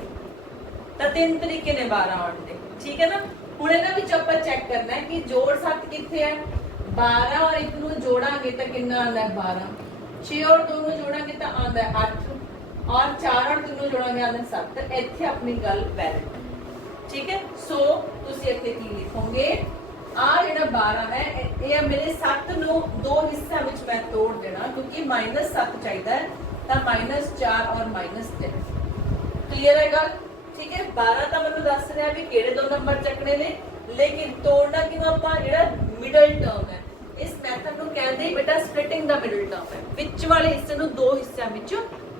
ਤਾਂ ਤਿੰਨ ਤਰੀਕੇ ਨੇ 12 ਆਉਣ ਦੇ। ਠੀਕ ਹੈ ਨਾ? ਹੁਣ ਇਹਨਾਂ ਵਿੱਚ ਆਪਾਂ ਚੈੱਕ ਕਰਨਾ ਹੈ ਕਿ ਜੋੜ 7 ਕਿੱਥੇ ਹੈ। 12 और 1 ਨੂੰ ਜੋੜਾਂਗੇ ਤਾਂ ਕਿੰਨਾ ਆਉਂਦਾ ਹੈ 12। 6 और 2 ਨੂੰ ਜੋੜਾਂਗੇ ਤਾਂ ਆਉਂਦਾ ਹੈ 8 और 4 और 3 ਨੂੰ ਜੋੜਾਂਗੇ ਆਉਂਦਾ ਹੈ 7। ਤਾਂ ਇੱਥੇ ਆਪਣੀ ਗੱਲ ਵੈਲਿਡ। ਠੀਕ ਹੈ, ਸੋ ਤੁਸੀਂ ਇੱਥੇ ਕੀ ਲਿਖੋਗੇ? ਆ ਜਿਹੜਾ 12 ਹੈ ਇਹ ਮੇਰੇ 7 ਨੂੰ ਦੋ ਹਿੱਸਿਆਂ ਵਿੱਚ ਮੈਂ ਤੋੜ ਦੇਣਾ ਕਿਉਂਕਿ -7 ਚਾਹੀਦਾ ਹੈ, ਤਾਂ -4 और -3। ਕਲੀਅਰ ਹੈ ਗੱਲ? ठीक है, 12 ਤਾਂ ਮੈਨੂੰ ਦੱਸ ਰਿਹਾ ਵੀ ਕਿਹੜੇ ਦੋ ਨੰਬਰ ਚੱਕਣੇ ਨੇ, ਲੇਕਿਨ ਤੋੜਨਾ ਕਿਉਂ ਆਪਾਂ? ਜਿਹੜਾ ਮਿਡਲ ਟਰਮ ਹੈ, ਇਸ ਮੈਥਡ ਨੂੰ ਕਹਿੰਦੇ ਬੇਟਾ ਸਪਲਿਟਿੰਗ ਦਾ ਮਿਡਲ ਟਰਮ ਹੈ। ਵਿੱਚ ਵਾਲੇ ਹਿੱਸੇ ਨੂੰ ਦੋ ਹਿੱਸਿਆਂ ਵਿੱਚ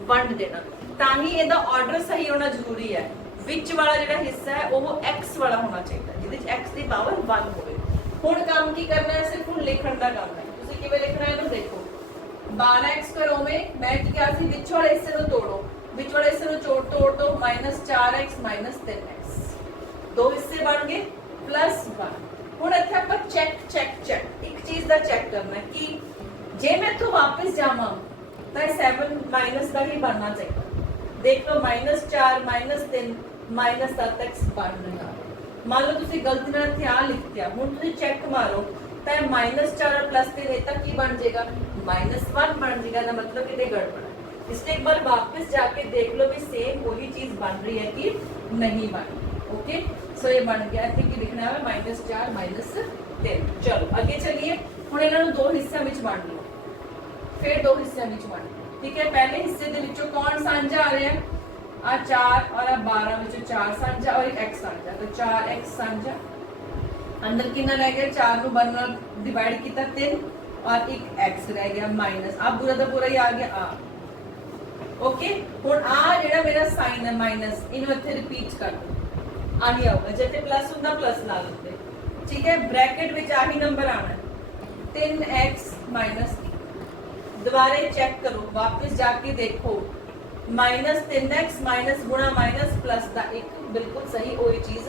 ਵੰਡ ਦੇਣਾ, ਤਾਂ ਹੀ ਇਹਦਾ ਆਰਡਰ ਸਹੀ ਹੋਣਾ ਜ਼ਰੂਰੀ ਹੈ। ਵਿੱਚ ਵਾਲਾ ਜਿਹੜਾ ਹਿੱਸਾ ਹੈ ਉਹ x ਵਾਲਾ ਹੋਣਾ ਚਾਹੀਦਾ, ਜਿਹਦੇ ਵਿੱਚ x ਦੀ ਪਾਵਰ 1 ਹੋਵੇ। ਹੁਣ ਕੰਮ ਕੀ ਕਰਨਾ ਹੈ? ਸਿਰਫ ਹੁਣ ਲਿਖਣ ਦਾ ਕੰਮ ਹੈ। ਤੁਸੀਂ ਕਿਵੇਂ ਲਿਖਣਾ ਹੈ ਇਹਨੂੰ ਦੇਖੋ। 12x ਕਰੋਗੇ, ਮੈਂ ਕੀ ਕਿਹਾ ਸੀ ਵਿੱਚ ਵਾਲੇ ਹਿੱਸੇ ਨੂੰ ਤੋੜੋ, ਵਿੱਚ ਵਾਲੇ ਹਿੱਸੇ ਨੂੰ ਤੋੜ ਦੋ -4x -3x, ਦੋ ਹਿੱਸੇ ਬਣ ਗਏ +1। ਹੁਣ ਇੱਥੇ ਆਪਾਂ ਚੈੱਕ ਇੱਕ ਚੀਜ਼ ਦਾ ਚੈੱਕ ਕਰਨਾ ਹੈ ਕਿ ਜੇ ਮੈਂ ਇੱਥੋਂ ਵਾਪਸ ਜਾਵਾਂ ਤਾਂ 7 ਮਾਈਨਸ ਦਾ ਹੀ ਬਣਨਾ ਚਾਹੀਦਾ। ਦੇਖ ਲਓ -4 -3 -7x ਬਣ ਰਿਹਾ। ਮੰਨ ਲਓ ਤੁਸੀਂ ਗਲਤੀ ਨਾਲ ਇੱਥੇ ਆ ਲਿਖਿਆ, ਹੁਣ ਤੁਸੀਂ ਚੈੱਕ ਮਾਰੋ ਤਾਂ -4 और +3 ਇਹ ਤਾਂ ਕੀ ਬਣ ਜਾਏਗਾ? -1 ਬਣ ਜਾਏਗਾ। ਦਾ ਮਤਲਬ ਕਿਤੇ ਗੜਬੜ ਹੈ। इसलिए एक बार वापस जाके देख लो भी सेम वही चीज बन रही है कि नहीं बन रही। ओके, सो ये बन गया थे कि लिखना है -4 -3। चलो आगे चलिए, हुण इन्हां नूं दो हिस्सों में वंड लो, फिर दो हिस्सों में वंड लो। ठीक है, पहले हिस्से दे विचों कौन साझा आ रहा है, आ 4 और आ 12 विचों 4 साझा और एक x साझा, तो 4x साझा, अंदर कितना रह गया, 4 नूं 12 नाल डिवाइड किया 3 और एक x रह गया माइनस, अब पूरा दा पूरा ही आ गया आ। ओके, हुण आ जेड़ा मेरा साइन है माइनस, इन्हू इत्थे रिपीट कर दो, आही आऊगा, जिथे प्लस हुंदा प्लस ला लेंगे। ठीक है, ब्रैकेट विच आही नंबर आना 3x -3। दोबारा चेक करो, वापस जाके देखो, -3x माइनस गुणा माइनस प्लस दा एक, बिल्कुल सही वही चीज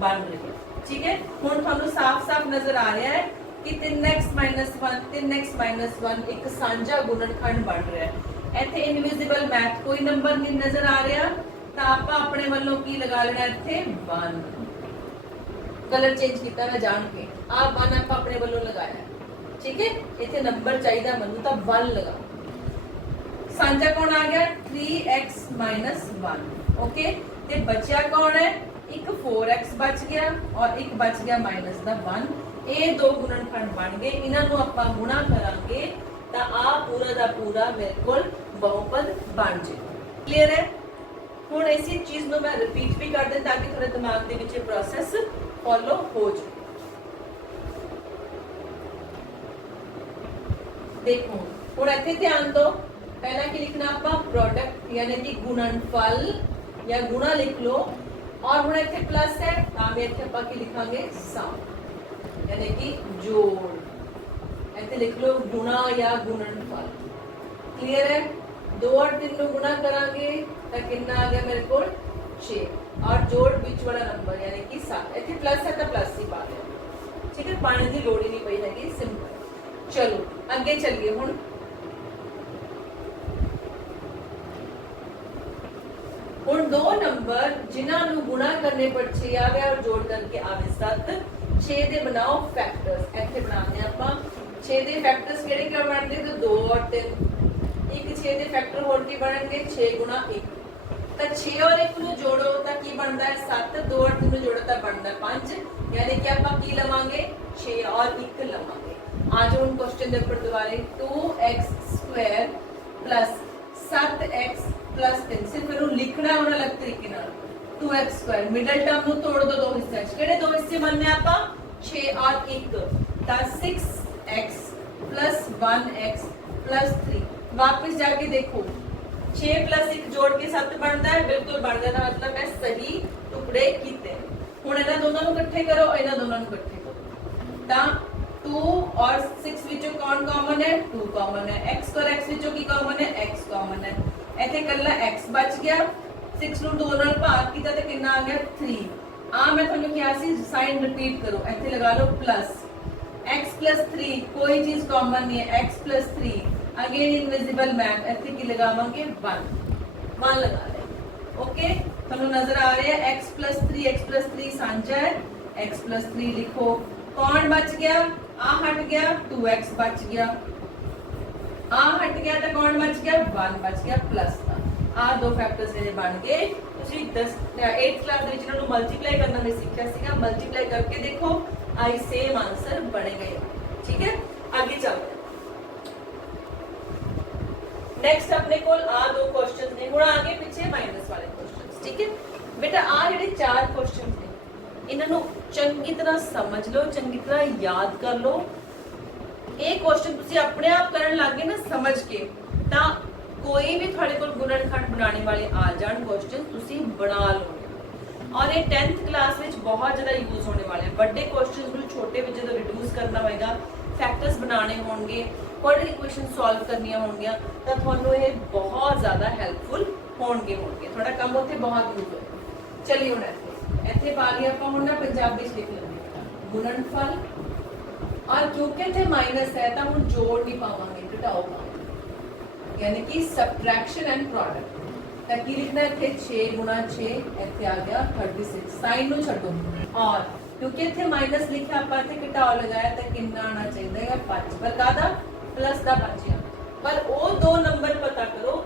बन रही है। ठीक है, हुण तुहानू साफ साफ नजर आ रहा है कि 3x - 1 एक साझा गुणनखंड बन रहा है। इत्थे इनविजिबल मैथ कोई नंबर नहीं नजर आ रहा, तो आप अपने वालों की लगा लेना इत्थे 1। कलर चेंज किया मैं जान के, आ 1 आप अपने वालों लगाया। ठीक है, इत्थे नंबर चाहिए मैनू तो 1 लगाओ। साझा कौन आ गया, 3x - 1। ओके, ते बचा कौन है, एक 4x बच गया और एक बच गया -1। ये दो गुणनखंड बन गए, इन्हां नूं आपां गुणा करांगे तो आ पूरा दा पूरा मेरे कोल बहुपद बन जाए। क्लियर है? हुण इसी चीज नूं मैं रिपीट भी कर दें ताकि थोड़े दिमाग दे विच प्रोसेस फॉलो हो जाए। देखो हुण इत्थे ध्यान दो, पहला की लिखना आपां प्रोडक्ट यानी कि गुणनफल या गुणा लिख लो, और हुण इत्थे प्लस है तां मैं इत्थे आपां की लिखांगे सम यानी कि जोड़। इत्थे लिख लो गुणा या गुणनफल। क्लियर है? 2 और 3 को गुणा करांगे तो कितना आ गया मेरे को 6 और जोड़ बीच वाला नंबर यानी कि 7। इत्थे प्लस है तो प्लस ही पा लिया। ठीक है, पाने की लोड़ ही नहीं पई हैगी, सिंपल। चलो आगे चलिए, हुण हुण दो नंबर जिन्हां नूं गुणा करने पर 6 आवे और जोड़ करके आवे 7, 6 दे बनाओ फैक्टर्स। इत्थे बनाने आपां 6 दे फैक्टर्स किहड़े किहड़े बनदे, तो 2 और 3। एक 6 दे फैक्टर होर की बनणगे 6 गुणा 1, तो 6 और 1 नूं जोड़ो तो की बनदा है 7, 2 और 3 नूं जोड़ो तो बनदा है 5, यानी कि आपां की लवांगे 6 और 1 लवांगे। आ जाओ हुण क्वेश्चन दे ऊपर दोबारे, 2x² प्लस 7x प्लस 3। सिर्फ इहनूं लिखना है अलग तरीके नाल, 2x² मिडल टर्म नूं तोड़ दो दो हिस्से च। किहड़े दो हिस्से बनने आपां 6 और 1, तो 6x प्लस 1x प्लस 3। वापस जाके देखो, 6 प्लस 1 जोड़ के 7 बनता है, बिल्कुल बन जाता, मतलब मैं सही टुकड़े कीते। हुण इन्हां दोनों नूं इकट्ठे करो, इन्हां दोनों नूं इकट्ठे करो, तां 2 और 6 विचों कौन कॉमन है, 2 कॉमन है। x और x विचों की कॉमन है, x कॉमन है। इत्थे कल्ला x बच गया, 6 नूं 2 नाल भाग कीता ते कितना आ गया 3। आ मैं तुहानूं कहा सी साइन रिपीट करो, इत्थे लगा लो प्लस x प्लस 3, कोई चीज कॉमन नहीं है, x plus 3। Again invisible math, इत्थे की लगावांगे 1 लगा ले। ओके, तुहानूं नजर आ रहा है x प्लस 3 साझा है, x प्लस 3 लिखो। कौन बच गया, आ हट गया, 2x बच गया, आ हट गया तो कौन बच गया, 1 बच गया प्लस का। आ दो फैक्टर्स ਜਿਹੜੇ बन गए। ਤੁਸੀਂ 8th क्लास ਦੇ ਵਿੱਚ ਇਹਨਾਂ ਨੂੰ ਮਲਟੀਪਲਾਈ ਕਰਨਾ ਵੀ ਸਿੱਖਿਆ ਸੀਗਾ, ਮਲਟੀਪਲਾਈ करके देखो आई सेम आंसर बनेगा। ठीक है, आगे चलते हैं। नेक्स्ट अपने को आ दो क्वेश्चंस ने, हुण आगे पीछे माइनस वाले क्वेश्चंस। ठीक है बेटा, आ ਜਿਹੜੇ 4 क्वेश्चंस ने ਇਹਨਾਂ ਨੂੰ ਚੰਗੀ ਤਰ੍ਹਾਂ ਸਮਝ ਲਓ, ਚੰਗੀ ਤਰ੍ਹਾਂ ਯਾਦ ਕਰ ਲਓ। ਇਹ क्वेश्चन ਤੁਸੀਂ ਆਪਣੇ ਆਪ ਕਰਨ ਲੱਗੇ ਨਾ ਸਮਝ ਕੇ, ਤਾਂ ਕੋਈ ਵੀ ਤੁਹਾਡੇ ਕੋਲ ਗੁਣਨਖੰਡ ਬਣਾਉਣੇ ਵਾਲੇ ਆ ਜਾਣ क्वेश्चन ਤੁਸੀਂ ਬਣਾ ਲਓਗੇ। और ये 10th क्लास में बहुत ज़्यादा यूज होने वाले हैं। बड़े क्वेश्चन को छोटे में जो रिड्यूस करना होगा, फैक्टर्स बनाने होंगे, क्वाड्रेटिक इक्वेशन सॉल्व करनी होंगे, तो थानू ये बहुत ज़्यादा हेल्पफुल होंगे। थोड़ा कम उत्थे बहुत यूज होगा। चलिए हुण इत्थे पा लिया आपां, हुण ना पंजाबी च लिख लेंगे गुणनफल, और क्योंकि इत्थे माइनस है तो हुण जोड़ नहीं पावांगे, घटाओ पावांगे, यानी कि सबट्रैक्शन एंड प्रोडक्ट। तो की लिखना है 6 गुणा 6, इत्थे आ गया 36। साइन नूं छड्डो, और क्योंकि इत्थे माइनस लिखा आपां इत्थे घटाओ लगाया तो कितना आना चाहिए 5, पर कादा प्लस दा 5। पर वो दो नंबर पता करो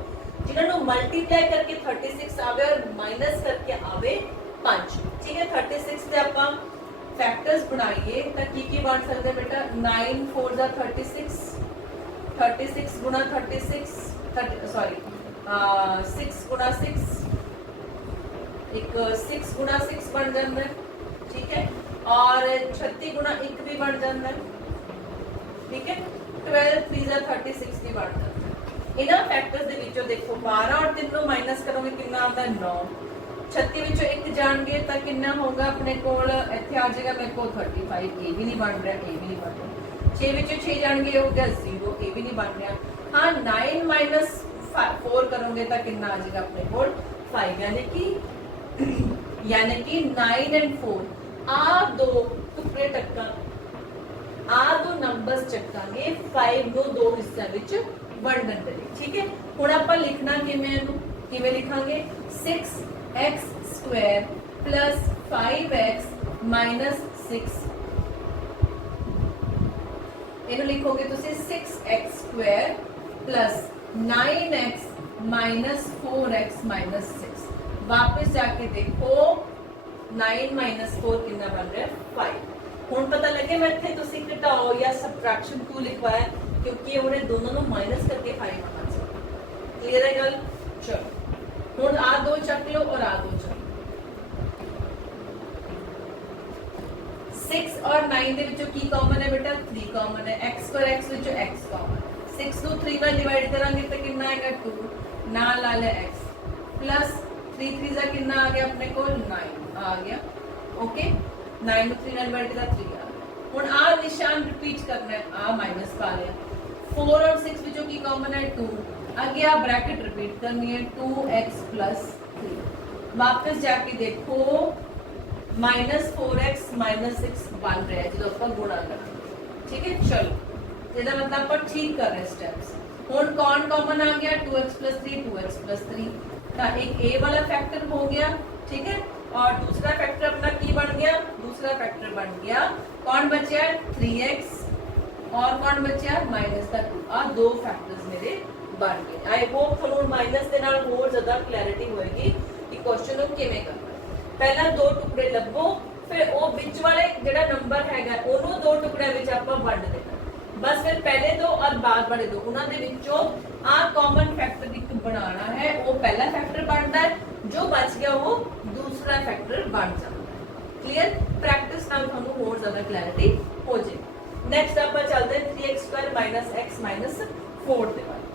जिन्होंने मल्टीप्लाई करके 36 आवे और माइनस करके आवे 5। ठीक है, 36 के आप फैक्टर्स बनाइए तो की बन सकते बेटा 9 4 जा 36, 36 गुना 36 सॉरी 6 गुना 6 एक 6 गुना 6 बन जाता है। ठीक है, और 36 गुना 1 भी बन जाता है। ठीक है, 12 3 जा 36 भी बन जाता है। इन्हां फैक्टर्स दे विचों देखो 12 और 3 नु माइनस करोगे कितना आता है 9। 36 विचों 1 जाणगे तो कितना होगा अपने कोल इत्थे आ जाएगा मेरे को 35। ए भी नहीं बन रहा, ए भी नहीं बन रहा। 6 विचों 6 जाणगे हो गया 0, ए भी नहीं बन रहा। हाँ 9 माइनस 4 करोगे तो कितना आ जाएगा अपने कोल 5, यानी कि 9 एंड 4 आ दो टुकड़े टक्का आ दो नंबर्स चक्कांगे 5 नु दो हिस्सों विच वंडन दे। ठीक है, हुण आपां लिखना किवें लिखांगे 6x² प्लस 5x माइनस 6। इहनूं लिखोगे तुसीं 6x² plus 9x minus 4x minus 6। वापस जाके देखो 9 माइनस 4 कितना बन रहा है 5। हुण पता लगे मैं इत्थे तुसीं घटाओ या सबट्रैक्शन क्यों लिखवाया, क्योंकि उन्हें दोनों को माइनस करके 5 आना चाहिए। क्लियर है गल? चलो हुण आ दो चक लो और आ दो चक लो। 6 और 9 दे विचों की कॉमन है बेटा 3 कॉमन है। x और x विचों x कॉमन है। 6 ਨੂੰ 3 ਨਾਲ डिवाइड करांगे तो कितना आएगा 2 नाल ला ले x प्लस 3 3 जा कितना आ गया अपने को 9 आ गया। ओके 9 ਨੂੰ 3 ਨਾਲ डिवाइड करा 3 आ गया। हुण आ निशान रिपीट करना है, आ माइनस पा लिया। 4 और 6 विचों की कॉमन है 2 आगे आ ब्रैकेट रिपीट करनी है 2x प्लस 3। वापस जाके देखो माइनस 4x माइनस 6 बन रहा है जो आप गुणा करना। ठीक है, चलो ਇਹਦਾ मतलब ਆਪਾਂ ठीक कर रहे स्टेप्स। ਹੁਣ कौन कॉमन आ गया 2x plus 3 2x plus 3 ਤਾਂ एक a वाला फैक्टर हो गया। ठीक है, और दूसरा फैक्टर अपना की बन गया, दूसरा फैक्टर बन गया कौन बचा 3x और कौन बचा माइनस का 2। आ दो फैक्टर्स मेरे बन गए। आई होप ਤੁਹਾਨੂੰ माइनस ਦੇ ਨਾਲ ਹੋਰ ਜ਼ਿਆਦਾ ਕਲੈਰਿਟੀ ਹੋਏਗੀ ਕਿ ਕੁਐਸਚਨ ਨੂੰ ਕਿਵੇਂ ਕਰਨਾ ਹੈ। ਪਹਿਲਾਂ ਦੋ ਟੁਕੜੇ ਲੱਭੋ, ਫਿਰ ਉਹ ਵਿੱਚ ਵਾਲੇ ਜਿਹੜਾ ਨੰਬਰ ਹੈਗਾ ਉਹਨੂੰ ਦੋ ਟੁਕੜਿਆਂ ਵਿੱਚ ਆਪਾਂ ਵੰਡ ਦੇਣਾ। बस फिर पहले दो और बाद वाले दो उन्होंने विचों आ कॉमन फैक्टर एक बनाना है, वो पहला फैक्टर बनता है, जो बच गया वो दूसरा फैक्टर बन जाता है। क्लियर? प्रैक्टिस नाल थानू और ज्यादा क्लैरिटी हो जाएगी। नेक्स्ट आप चलते हैं 3x² माइनस x माइनस 4 दे बारे।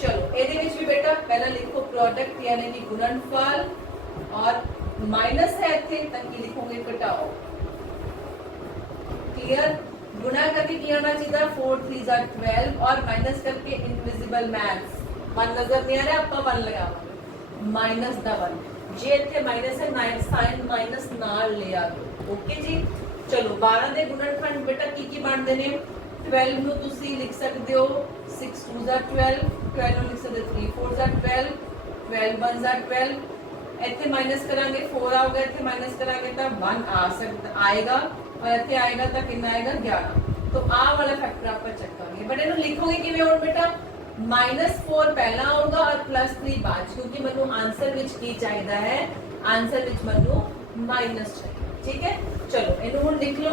चलो ਇਹਦੇ ਵਿੱਚ भी बेटा पहला लिखो प्रोडक्ट यानी कि गुणनफल और माइनस है ਇੱਥੇ ਤਾਂ ਕੀ ਲਿਖੋਗੇ ਘਟਾਓ। क्लियर? गुणा करके क्या होना चाहिए 4 3 जा 12 और माइनस करके इनविजिबल मैथ्स 1 नजर नहीं आ रहा आपका 1 लगावांगे माइनस दा 1 जे इथे माइनस है 9 साइन माइनस नाल ले आ दो। ओके जी, चलो 12 ਦੇ ਗੁਣਨਫਲ बेटा की ਬਣਦੇ ਨੇ 12 ਨੂੰ ਤੁਸੀਂ ਲਿਖ ਸਕਦੇ ਹੋ 6 2 जा 12 12 ਨੂੰ ਲਿਖ ਸਕਦੇ 3 4 जा 12 12 1 जा 12 ਇੱਥੇ ਮਾਈਨਸ ਕਰਾਂਗੇ 4 ਆਊਗਾ, ਇੱਥੇ ਮਾਈਨਸ ਕਰਾਂਗੇ ਤਾਂ 1 ਆ ਸਕਦਾ ਆਏਗਾ और इतने आएगा तो कितना आएगा 11। तो आ वाला फैक्टर आप चेक करेंगे, बट इन्होंने लिखोगे किवें हुण बेटा -4 पहला आऊगा और +3 बाद, क्योंकि मैनू आंसर विच की चाहिए है, आंसर विच मैनू माइनस चाहिए। ठीक है, चलो इन्हों हुण लिख लो।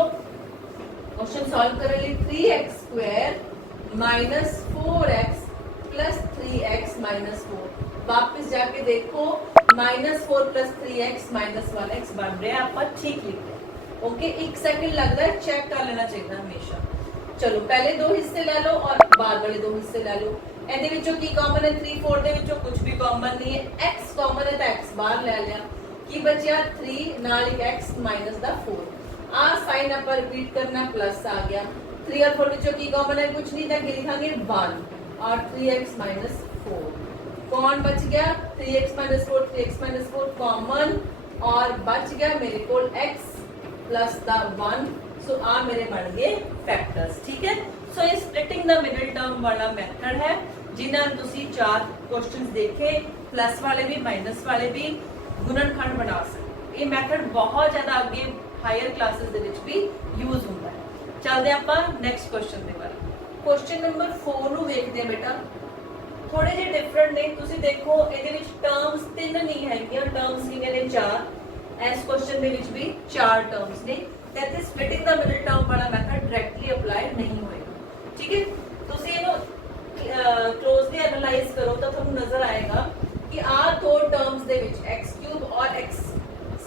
क्वेश्चन सॉल्व करने लिए 3x² minus 4x plus 3x minus 4। वापस जाके देखो -4 प्लस 3x माइनस 1x बन रहा है, आप ठीक लिख रहे। ओके, एक सेकंड लगता है, चेक कर लेना चाहिए हमेशा। चलो पहले दो हिस्से ले लो और बाद वाले दो हिस्से ले लो। ਇਹਦੇ ਵਿੱਚੋਂ ਕੀ ਕਾਮਨ ਹੈ 3 4 ਦੇ ਵਿੱਚੋਂ ਕੁਝ ਵੀ ਕਾਮਨ ਨਹੀਂ ਹੈ। x ਕਾਮਨ ਹੈ ਤਾਂ x ਬਾਹਰ ਲੈ ਲਿਆ, ਕੀ ਬਚਿਆ 3 ਨਾਲ ਹੀ x ਮਾਈਨਸ ਦਾ 4। ਆ ਸਾਈਨ ਆਪਾਂ ਰਿਪੀਟ ਕਰਨਾ प्लस आ गया। 3 और 4 ਵਿੱਚੋਂ ਕੀ ਕਾਮਨ ਹੈ ਕੁਝ ਨਹੀਂ ਤਾਂ ਕੀ ਲਿਖਾਂਗੇ 1 और 3x माइनस 4 कौन बच गया 3x minus 4 3x minus 4 common और बच गया मेरे को x प्लस द 1। सो आ मेरे बन गए फैक्टर्स। ठीक है, सो ये स्प्लिटिंग द मिडिल टर्म वाला मेथड है जिन्हां तुसी 4 क्वेश्चंस देखे, प्लस वाले भी माइनस वाले भी गुणनखंड बना सकते। ये मेथड बहुत ज़्यादा आगे हायर क्लासेस दे विच भी यूज होता है। चलते आपां नैक्सट क्वेश्चन दे बारे। क्वेश्चन नंबर 4 नूं देखदे हां बेटा। थोड़े जे डिफरेंट ने। तुसी देखो ਇਹਦੇ ਵਿੱਚ ਟਰਮਸ ਤਿੰਨ ਨਹੀਂ ਹੈਗੀਆਂ, ਟਰਮਸ ਕਿੰਨੇ ਨੇ? 4। ਇਸ ਕੁਐਸਚਨ ਦੇ ਵਿੱਚ ਵੀ 4 ਟਰਮਸ ਨੇ ਤੇ ਇੱਥੇ ਸਪਲਿਟਿੰਗ ਦਾ ਮਿਡਲ ਟਰਮ ਵਾਲਾ ਮੈਥਡ ਡਾਇਰੈਕਟਲੀ ਅਪਲਾਈ ਨਹੀਂ ਹੋਏਗਾ। ਠੀਕ ਹੈ, ਤੁਸੀਂ ਇਹਨੂੰ ਕਲੋਜ਼ਲੀ ਐਨਾਲਾਈਜ਼ ਕਰੋ ਤਾਂ ਤੁਹਾਨੂੰ ਨਜ਼ਰ ਆਏਗਾ ਕਿ ਆ ਦੋ ਟਰਮਸ ਦੇ ਵਿੱਚ x³ ਔਰ x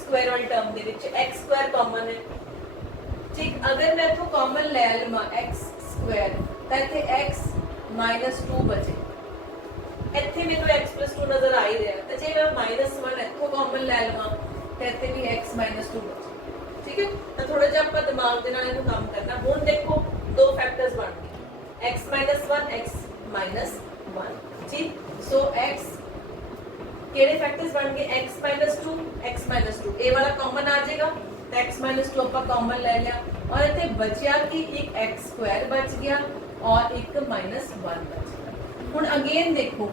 ਸਕੁਆਇਰ ਵਾਲੀ ਟਰਮ ਦੇ ਵਿੱਚ x² ਕਾਮਨ ਹੈ। ठीक, अगर मैं इथों कॉमन ले लवां x स्क्वायर तो इत्थे x -2 बचे। इत्थे मेरे x + 2 नजर आ ही रहा तो जे मैं -1 इथों कॉमन ले लवां तो इत्थे भी x -2 बचे। ठीक है, तो थोड़ा जिहा आपां दिमाग दे नाल इहनूं काम करना। हुण देखो दो फैक्टर्स बन गए x -1 x -1। ठीक, सो x केड़े फैक्टर्स बन गए? x -2 x -2, ए वाला कॉमन आ जाएगा तो x -2 ਆਪਾਂ ਕਾਮਨ ਲੈ ਲਿਆ और ਇੱਥੇ ਬਚਿਆ ਕਿ ਇੱਕ x² ਬਚ ਗਿਆ और ਇੱਕ -1 ਬਚ ਗਿਆ। ਹੁਣ ਅਗੇਨ ਦੇਖੋ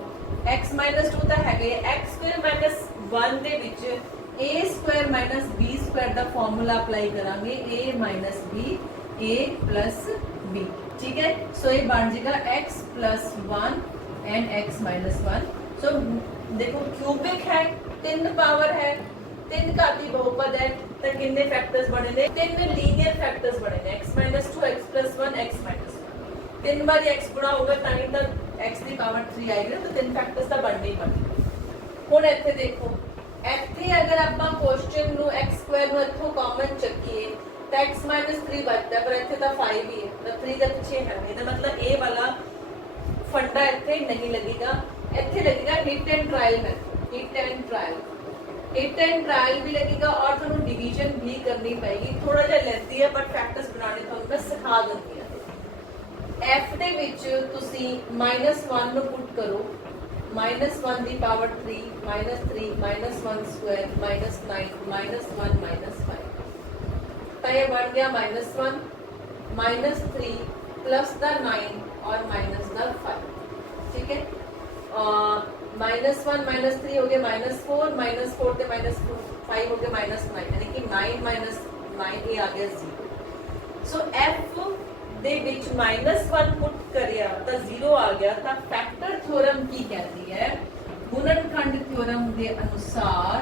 x -2 ਤਾਂ ਹੈਗੇ x² - 1 ਦੇ ਵਿੱਚ a² - b² ਦਾ ਫਾਰਮੂਲਾ ਅਪਲਾਈ ਕਰਾਂਗੇ a - b a + b। ਠੀਕ ਹੈ, ਸੋ ਇਹ ਬਣ ਜਾਏਗਾ x + 1 and x - 1। ਸੋ देखो क्यूबिक है, 3 पावर है, 3 घाती बहुपद है तो कितने फैक्टर्स बने ने? 3 लीनियर फैक्टर्स बने ने x -2 x + 1 x -1। 3 बार x गुणा होगा ताकि तक x की पावर 3 आएगी ना, तो 3 फैक्टर्स ਦਾ ਬਣਨੇ ਹੀ ਬਣਨੇ। ਹੁਣ ਇੱਥੇ ਦੇਖੋ, ਇੱਥੇ ਅਗਰ ਆਪਾਂ ਕੁਐਸਚਨ ਨੂੰ x² ਨੂੰ ਇੱਥੋਂ ਕਾਮਨ ਚੱਕੀਏ ਤਾਂ x -3 ਬਚਦਾ, ਪਰ ਇੱਥੇ ਤਾਂ 5 ਹੀ ਹੈ ਤਾਂ 3 ਦੇ ਪਿੱਛੇ ਹੈ। ਇਹਦਾ ਮਤਲਬ ਇਹ ਵਾਲਾ ਫੰਡਾ ਇੱਥੇ ਨਹੀਂ ਲੱਗੇਗਾ, ਇੱਥੇ लगेगा hit and trial method. Hit and trial भी लगेगा और ਤੁਹਾਨੂੰ डिवीजन भी करनी पएगी। थोड़ा ਜਿਹਾ ਲੈਂਦੀ ਹੈ बट फैक्टर्स बनाने ਤੁਹਾਨੂੰ मैं सिखा ਦਿੰਦੀ ਹਾਂ। f ਦੇ ਵਿੱਚ ਤੁਸੀਂ -1 ਨੂੰ ਪੁੱਟ ਕਰੋ, -1 ਦੀ ਪਾਵਰ 3 -3 -1 ਸਕੁਆਇਰ -9 -1 -5 ਤਾਂ ਇਹ ਬਣ ਗਿਆ -1 -3 प्लस ਦਾ 9 और माइनस ਦਾ 5। ठीक है, -1 -3 हो गया -4 -4 ਤੇ -5 हो गया -9 यानी कि 9 - 9 ਇਹ ਆ ਗਿਆ 0। ਸੋ f ਦੇ ਵਿੱਚ -1 ਪੁੱਟ ਕਰਿਆ ਤਾਂ 0 ਆ ਗਿਆ। ਤਾਂ ਫੈਕਟਰ ਥਿਓਰਮ ਕੀ ਕਹਿੰਦੀ ਹੈ? ਗੁਣਨਖੰਡ ਥਿਓਰਮ ਦੇ ਅਨੁਸਾਰ,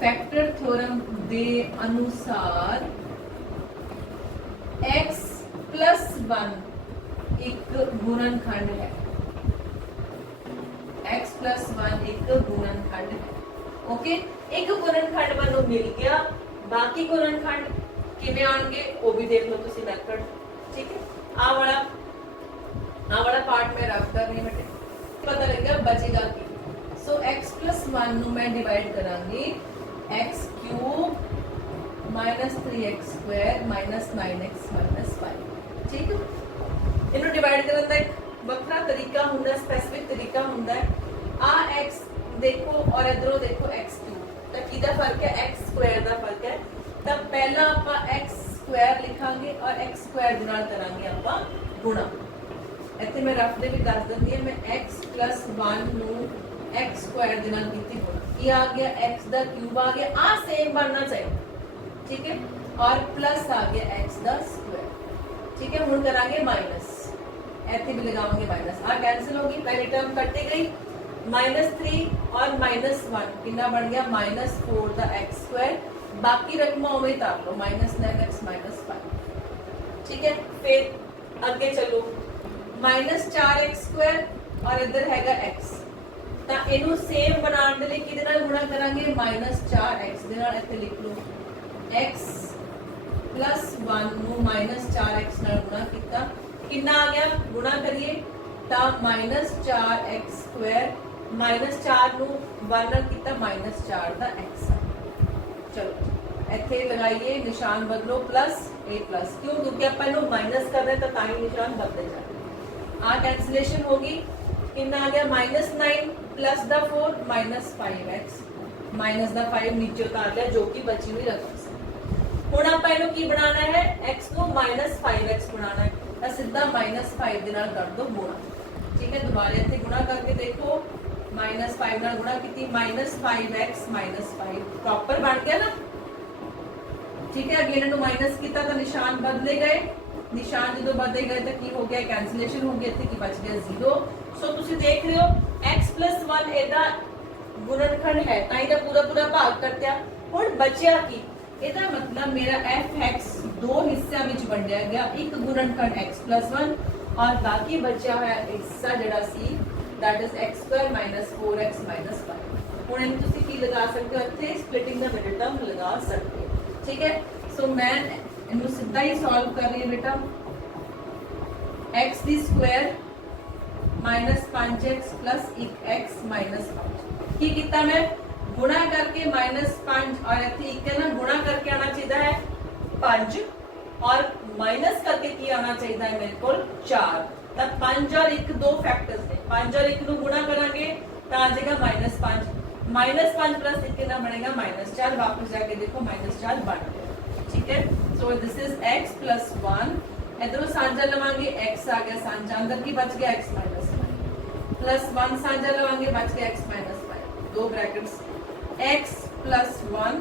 ਫੈਕਟਰ ਥਿਓਰਮ ਦੇ ਅਨੁਸਾਰ x + 1 ਇੱਕ ਗੁਣਨਖੰਡ ਹੈ। x + 1 एक गुणनखंड है। ओके, एक गुणनखंड मानो मिल गया, बाकी गुणनखंड किवें आउणगे वो भी देख लो तुसी मैथड। ठीक है, आ वाला पार्ट मैं रख कर नहीं बेटे, पता लग गया बचेगा की। सो x + 1 नु मैं डिवाइड करांगी x³ - 3x² - 9x - 5। ठीक है, इन्हों डिवाइड करने का एक ਵੱਖਰਾ ਤਰੀਕਾ ਹੁੰਦਾ, ਸਪੈਸਿਫਿਕ ਤਰੀਕਾ ਹੁੰਦਾ ਹੈ। ਆ x ਦੇਖੋ और ਇਧਰੋਂ ਦੇਖੋ x³ ਤਾਂ ਕਿਹਦਾ ਫਰਕ ਹੈ? x² ਦਾ ਫਰਕ ਹੈ। ਤਾਂ ਪਹਿਲਾਂ ਆਪਾਂ x² ਲਿਖਾਂਗੇ और x² ਦੇ ਨਾਲ ਕਰਾਂਗੇ ਆਪਾਂ ਗੁਣਾ। ਇੱਥੇ ਮੈਂ ਰਫ ਦੇ ਵੀ ਦੱਸ ਦਿੰਦੀ ਹਾਂ, ਮੈਂ x + 1 ਨੂੰ x² ਦੇ ਨਾਲ ਕੀਤੀ ਗੁਣਾ। ਇਹ ਆ ਗਿਆ x ਦਾ ਕਿਊਬ ਆ ਗਿਆ, ਆ ਸੇਮ ਬਣਨਾ ਚਾਹੀਦਾ। ठीक है, और प्लस आ गया x ਦਾ ਸਕੁਆਇਰ। ठीक है, ਹੁਣ ਕਰਾਂਗੇ ਮਾਈਨਸ, ऐसे भी लगाओगे माइनस, आ कैंसिल होगी, पहली टर्म कटी गई -3 और -1 कितना बन गया -4 दा x²। बाकी रकम उवें तार लो -9x -5। ठीक है, फिर आगे चलो -4x² और इधर हैगा x ਤਾਂ ਇਹਨੂੰ ਸੇਮ ਬਣਾਉਣ ਦੇ ਲਈ ਕਿਹਦੇ ਨਾਲ ਗੁਣਾ ਕਰਾਂਗੇ? -4x ਦੇ ਨਾਲ। ਇੱਥੇ ਲਿਖ ਲਓ x + 1 ਨੂੰ -4x ਨਾਲ ਗੁਣਾ ਕੀਤਾ, कितना आ गया? गुणा करिए तो -4x² -4 ਨੂੰ 1 ਨਾਲ ਕੀਤਾ -4 ਦਾ x। ਚਲੋ ਇੱਥੇ ਲਗਾਈਏ, ਨਿਸ਼ਾਨ ਬਦਲੋ प्लस a प्लस, क्यों? क्योंकि ਆਪਾਂ ਇਹਨੂੰ ਮਾਈਨਸ ਕਰ ਰਹੇ ਤਾਂ ਹੀ ਨਿਸ਼ਾਨ ਬਦਲ ਜਾਣਾ। ਆ ਕੈਂਸਲੇਸ਼ਨ ਹੋਗੀ, ਕਿੰਨਾ ਆ ਗਿਆ? -9 प्लस ਦਾ 4 -5x -ਦਾ 5 नीचे उतार लिया जो कि बची हुई रकम से। ਹੁਣ ਆਪਾਂ ਇਹਨੂੰ ਕੀ ਬਣਾਉਣਾ ਹੈ? x ਨੂੰ -5x ਬਣਾਉਣਾ है ਤਾਂ ਸਿੱਧਾ -5 ਦੇ ਨਾਲ ਕਰ ਦੋ ਗੁਣਾ। ਠੀਕ ਹੈ, ਦੁਬਾਰਾ ਇੱਥੇ ਗੁਣਾ ਕਰਕੇ ਦੇਖੋ, -5 ਨਾਲ ਗੁਣਾ ਕੀਤੀ -5x -5 ਪ੍ਰੋਪਰ ਬਣ ਗਿਆ ਨਾ। ठीक है, अगेन इन्होंने माइनस किया तो निशान बदले गए, निशान जो बदले गए तो की हो गया? कैंसिलेशन हो गया, इतने की बच गया 0। ਸੋ ਤੁਸੀਂ ਦੇਖ ਰਹੇ ਹੋ x 1 ਇਹਦਾ ਗੁਣਨਖੰਡ ਹੈ ਤਾਂ ਇਹਦਾ ਪੂਰਾ ਪੂਰਾ ਭਾਗ ਕਰਤਿਆ। ਹੁਣ ਬਚਿਆ ਕੀ, ਇਹਦਾ ਮਤਲਬ ਮੇਰਾ fx ਦੋ ਹਿੱਸਿਆਂ ਵਿੱਚ ਵੰਡਿਆ ਗਿਆ, ਇੱਕ ਗੁਣਨਖੰਡ x 1 ਔਰ ਬਾਕੀ ਬਚਿਆ ਹੋਇਆ ਹਿੱਸਾ ਜਿਹੜਾ ਸੀ that is x² - 4x - 5। ਹੁਣ ਇਹਨੂੰ ਤੁਸੀਂ ਕੀ ਲਗਾ ਸਕਦੇ ਹੋ, ਇੱਥੇ ਸਪਲਿਟਿੰਗ ਦਾ ਮਿਡਲ ਟਰਮ ਲਗਾ ਸਕਦੇ ਹੋ। ਠੀਕ ਹੈ, ਸੋ ਮੈਂ ਇਹਨੂੰ ਸਿੱਧਾ ਹੀ ਸੋਲਵ ਕਰ ਰਹੀ ਹਾਂ ਬੇਟਾ। x ਦੀ ਸਕੁਆਇਰ -5x + 1x - 5 ਕੀ ਕੀਤਾ मैं गुणा करके -5 और इतने एक है ना गुणा करके आना चाहिए है 5 और माइनस करके की आना चाहिए है मेरे को 4। तब 5 और 1 दो फैक्टर्स ने, 5 और 1 नु गुणा करांगे तो आ जाएगा -5 -5 प्लस 1 कितना बनेगा -4। वापस जाके देखो -4 बन गया। ठीक है, सो दिस इज x + 1 इधरों साझा लवांगे x आ गया साझा, अंदर की बच गया x - 1 प्लस 1 साझा लवांगे बच गया x - 5 दो ब्रैकेट्स x + 1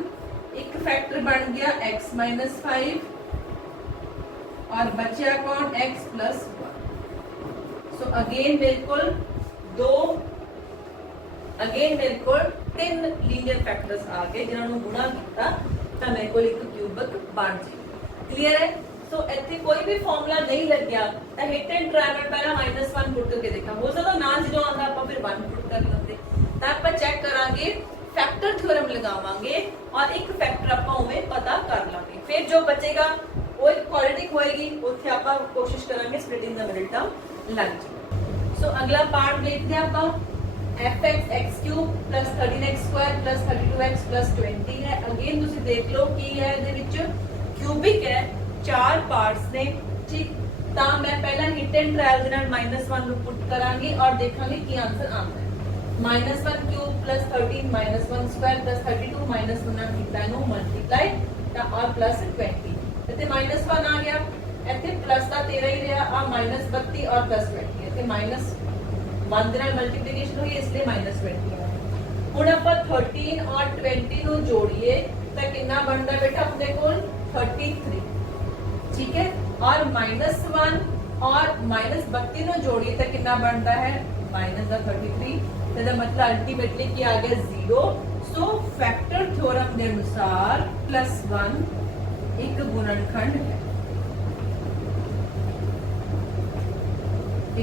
एक फैक्टर बन गया x - 5 और बचा कौन x + 1। सो अगेन मेरे को तीन लीनियर फैक्टर्स आ गए जिन्होंने गुणा किया तो मेरे को एक क्यूबिक बन जाए। क्लियर है, सो इतने कोई भी फॉर्मूला नहीं लग गया तो हिट एंड ट्राई में पहला -1 पुट करके देखा, हो सकता ना जो आता आप फिर 1 पुट कर लेते तो आप चेक करांगे फैक्टर थ्योरम लगावांगे और एक फैक्टर आप उमें पता कर लांगे, फिर जो बचेगा वो एक क्वाड्रेटिक होएगी उत्थे आप कोशिश करांगे स्प्लिटिंग द मिडल टर्म लग जाए। सो अगला पार्ट देखते हैं आप fx x³ + 13x² + 32x + 20 है। अगेन ਤੁਸੀਂ देख लो की है ਇਹਦੇ ਵਿੱਚ क्यूबिक है, चार पार्ट्स ने। ठीक, ਤਾਂ मैं पहला हिट एंड ट्रायल ਦੇ ਨਾਲ -1 ਨੂੰ ਪੁੱਟ ਕਰਾਂਗੇ और देखांगे ਕੀ आंसर आता है। -1³ + 13 - 1² + 32 - 1 ਕੀਤਾ ਇਹਨੂੰ ਮਲਟੀਪਲਾਈ ਤਾਂ और + 20 ਇੱਥੇ -1 ਆ ਗਿਆ, ਇੱਥੇ ਪਲੱਸ ਦਾ 13 ਹੀ ਰਿਹਾ ਆ -32 और + 20 ਇੱਥੇ -1 ਦੇ ਨਾਲ ਮਲਟੀਪਲੀਕੇਸ਼ਨ ਹੋਈ ਇਸ ਲਈ -20 ਆ। ਹੁਣ ਆਪਾਂ 13 और 20 ਨੂੰ ਜੋੜੀਏ ਤਾਂ ਕਿੰਨਾ ਬਣਦਾ ਬੇਟਾ ਆਪਣੇ ਕੋਲ 33। ठीक है, और -1 और -32 ਨੂੰ ਜੋੜੀਏ ਤਾਂ ਕਿੰਨਾ ਬਣਦਾ ਹੈ -33। तो मतलब अल्टीमेटली क्या आ गया 0। सो फैक्टर थ्योरम के अनुसार +1 एक गुणनखंड है,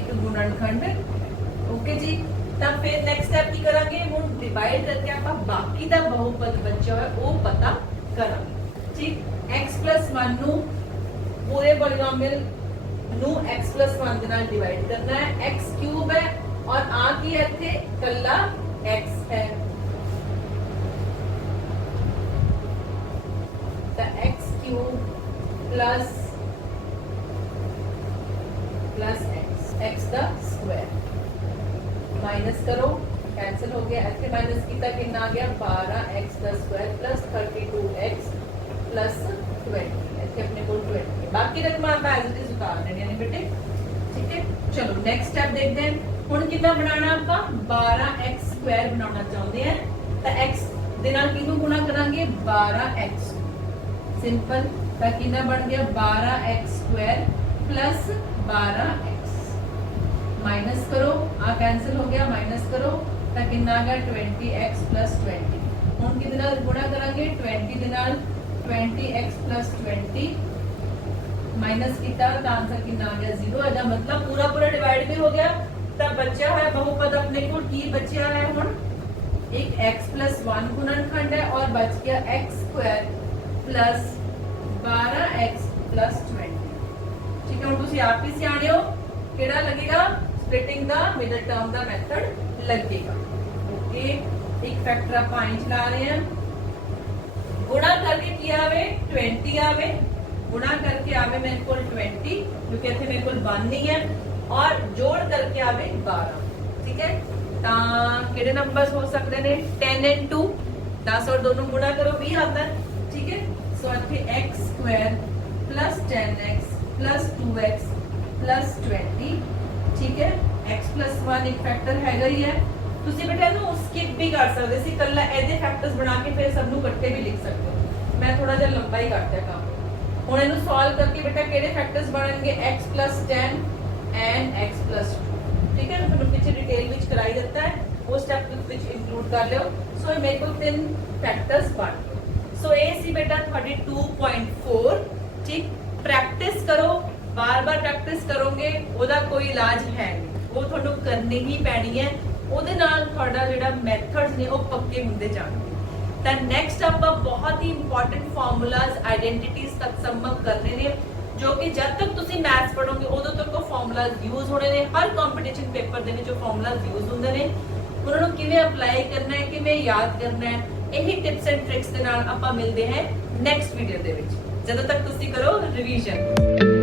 एक गुणनखंड। ओके जी, तब फिर नेक्स्ट स्टेप की करांगे हुन डिवाइड करके आप बाकी दा बहुपद बचा है वो पता करांगे। ठीक, x + 1 नु पूरे पॉलीनोमियल नु x + 1 के नाल डिवाइड करना है, x³ है और आ की इथे कल्ला x है तो x³ प्लस x दा स्क्वायर माइनस करो कैंसिल हो गया, इथे माइनस किया कितना आ गया 12x दा स्क्वायर प्लस 32x प्लस 20 इथे अपने को 20 बाकी रकम आप एज इट इज उतार देनी है बेटे। ठीक है, चलो नेक्स्ट स्टेप देखते हैं। ਹੁਣ ਕਿੰਨਾ ਬਣਾਉਣਾ ਆਪਾਂ 12x² ਬਣਾਉਣਾ ਚਾਹੁੰਦੇ ਆ ਤਾਂ x ਦੇ ਨਾਲ ਕਿਹਨੂੰ ਗੁਣਾ ਕਰਾਂਗੇ 12x ਸਿੰਪਲ ਤਾਂ ਕਿੰਨਾ ਬਣ ਗਿਆ 12x² + 12x माइनस करो आ कैंसिल हो गया माइनस करो ਤਾਂ ਕਿੰਨਾ ਆ ਗਿਆ 20x + 20 ਹੁਣ ਕਿਹਦੇ ਨਾਲ ਗੁਣਾ ਕਰਾਂਗੇ 20 ਦੇ ਨਾਲ 20x + 20 माइनस किया तो आंसर कितना आ गया 0। ਇਹਦਾ मतलब पूरा पूरा डिवाइड भी हो गया तब बचा है बहुपद अपने को की बचा है हुन एक x + 1 गुणनखंड है और बच गया x² + 12x + 20। ठीक है, हुन तुसी आप ही सियाणे हो केड़ा लगेगा स्प्लिटिंग द मिडल टर्म दा मेथड लगेगा। ओके, एक फैक्टर आप आई चला रहे हैं गुणा करके किया आवे 20 आवे गुणा करके आवे मेरे को 20 क्योंकि इतने मेरे को 1 नहीं है और जोड़ करके आवे 12। ठीक है, किहड़े नंबर्स हो सकते हैं 10 and 2 10 और दोनों गुणा करो 20 आता है। ठीक है, सो इतने x² + 10x + 2x + 20। ठीक है, x + 1 एक फैक्टर हैगा ही है, ਤੁਸੀਂ बेटा ਇਹਨੂੰ ਸਕਿਪ भी कर सकते ਸੀ ਕੱਲਾ ਇਹਦੇ ਫੈਕਟਰਸ ਬਣਾ ਕੇ ਫਿਰ ਸਭ ਨੂੰ ਇਕੱਠੇ ਵੀ ਲਿਖ ਸਕਦੇ ਹੋ। ਮੈਂ ਥੋੜਾ ਜਿਹਾ ਲੰਬਾ ਹੀ ਕਰਤਾ ਕੰਮ। ਹੁਣ ਇਹਨੂੰ ਸੋਲਵ ਕਰਕੇ बेटा ਕਿਹੜੇ ਫੈਕਟਰਸ ਬਣਨਗੇ x + 10 and x + 2 ठीक है, ਤੁਹਾਨੂੰ ਪਿੱਛੇ ਡਿਟੇਲ ਵਿੱਚ ਕਰਾਈ ਦਿੱਤਾ ਹੈ, ਉਹ ਸਟੈਪ ਵਿੱਚ ਇਨਕਲੂਡ ਕਰ ਲਿਓ। ਸੋ ਇਹ ਮੇਰੇ ਕੋਲ 3 ਫੈਕਟਰਸ ਬਣ ਗਏ। ਸੋ ਇਹ ਸੀ ਬੇਟਾ ਤੁਹਾਡੀ 2.4। ਠੀਕ, ਪ੍ਰੈਕਟਿਸ ਕਰੋ, ਬਾਰ-ਬਾਰ ਪ੍ਰੈਕਟਿਸ ਕਰੋਗੇ ਉਹਦਾ ਕੋਈ ਇਲਾਜ ਹੈ ਨਹੀਂ, ਉਹ ਤੁਹਾਨੂੰ ਕਰਨੀ ਹੀ ਪੈਣੀ ਹੈ। ਉਹਦੇ ਨਾਲ ਤੁਹਾਡਾ ਜਿਹੜਾ ਮੈਥਡਸ ਨੇ ਉਹ ਪੱਕੇ ਹੁੰਦੇ ਜਾਣਗੇ। ਤਾਂ ਨੈਕਸਟ ਆਪਾਂ ਬਹੁਤ ਹੀ ਇੰਪੋਰਟੈਂਟ ਫਾਰਮੂਲਾਜ਼ ਆਇਡੈਂਟੀਟੀਜ਼ ਤੱਕ ਸੰਭਵ ਕਰਨੇ ਨੇ, ਜੋ ਕਿ ਜਦ ਤੱਕ ਤੁਸੀਂ ਮੈਥਸ ਪੜੋਗੇ ਉਦੋਂ ਤੱਕ ਉਹ ਫਾਰਮੂਲਾਜ਼ ਯੂਜ਼ ਹੋਣੇ ਨੇ। ਹਰ ਕੰਪੀਟੀਸ਼ਨ ਪੇਪਰ ਦੇ ਵਿੱਚ ਉਹ ਫਾਰਮੂਲਾਜ਼ ਯੂਜ਼ ਹੁੰਦੇ ਨੇ, ਉਹਨਾਂ ਨੂੰ ਕਿਵੇਂ ਅਪਲਾਈ ਕਰਨਾ ਹੈ, ਕਿਵੇਂ ਯਾਦ ਕਰਨਾ ਹੈ, ਇਹੀ ਟਿਪਸ ਐਂਡ ਟ੍ਰਿਕਸ ਦੇ ਨਾਲ ਆਪਾਂ ਮਿਲਦੇ ਹਾਂ ਨੈਕਸਟ ਵੀਡੀਓ ਦੇ ਵਿੱਚ। ਜਦੋਂ ਤੱਕ ਤੁਸੀਂ ਕਰੋ ਰਿਵੀਜ਼ਨ।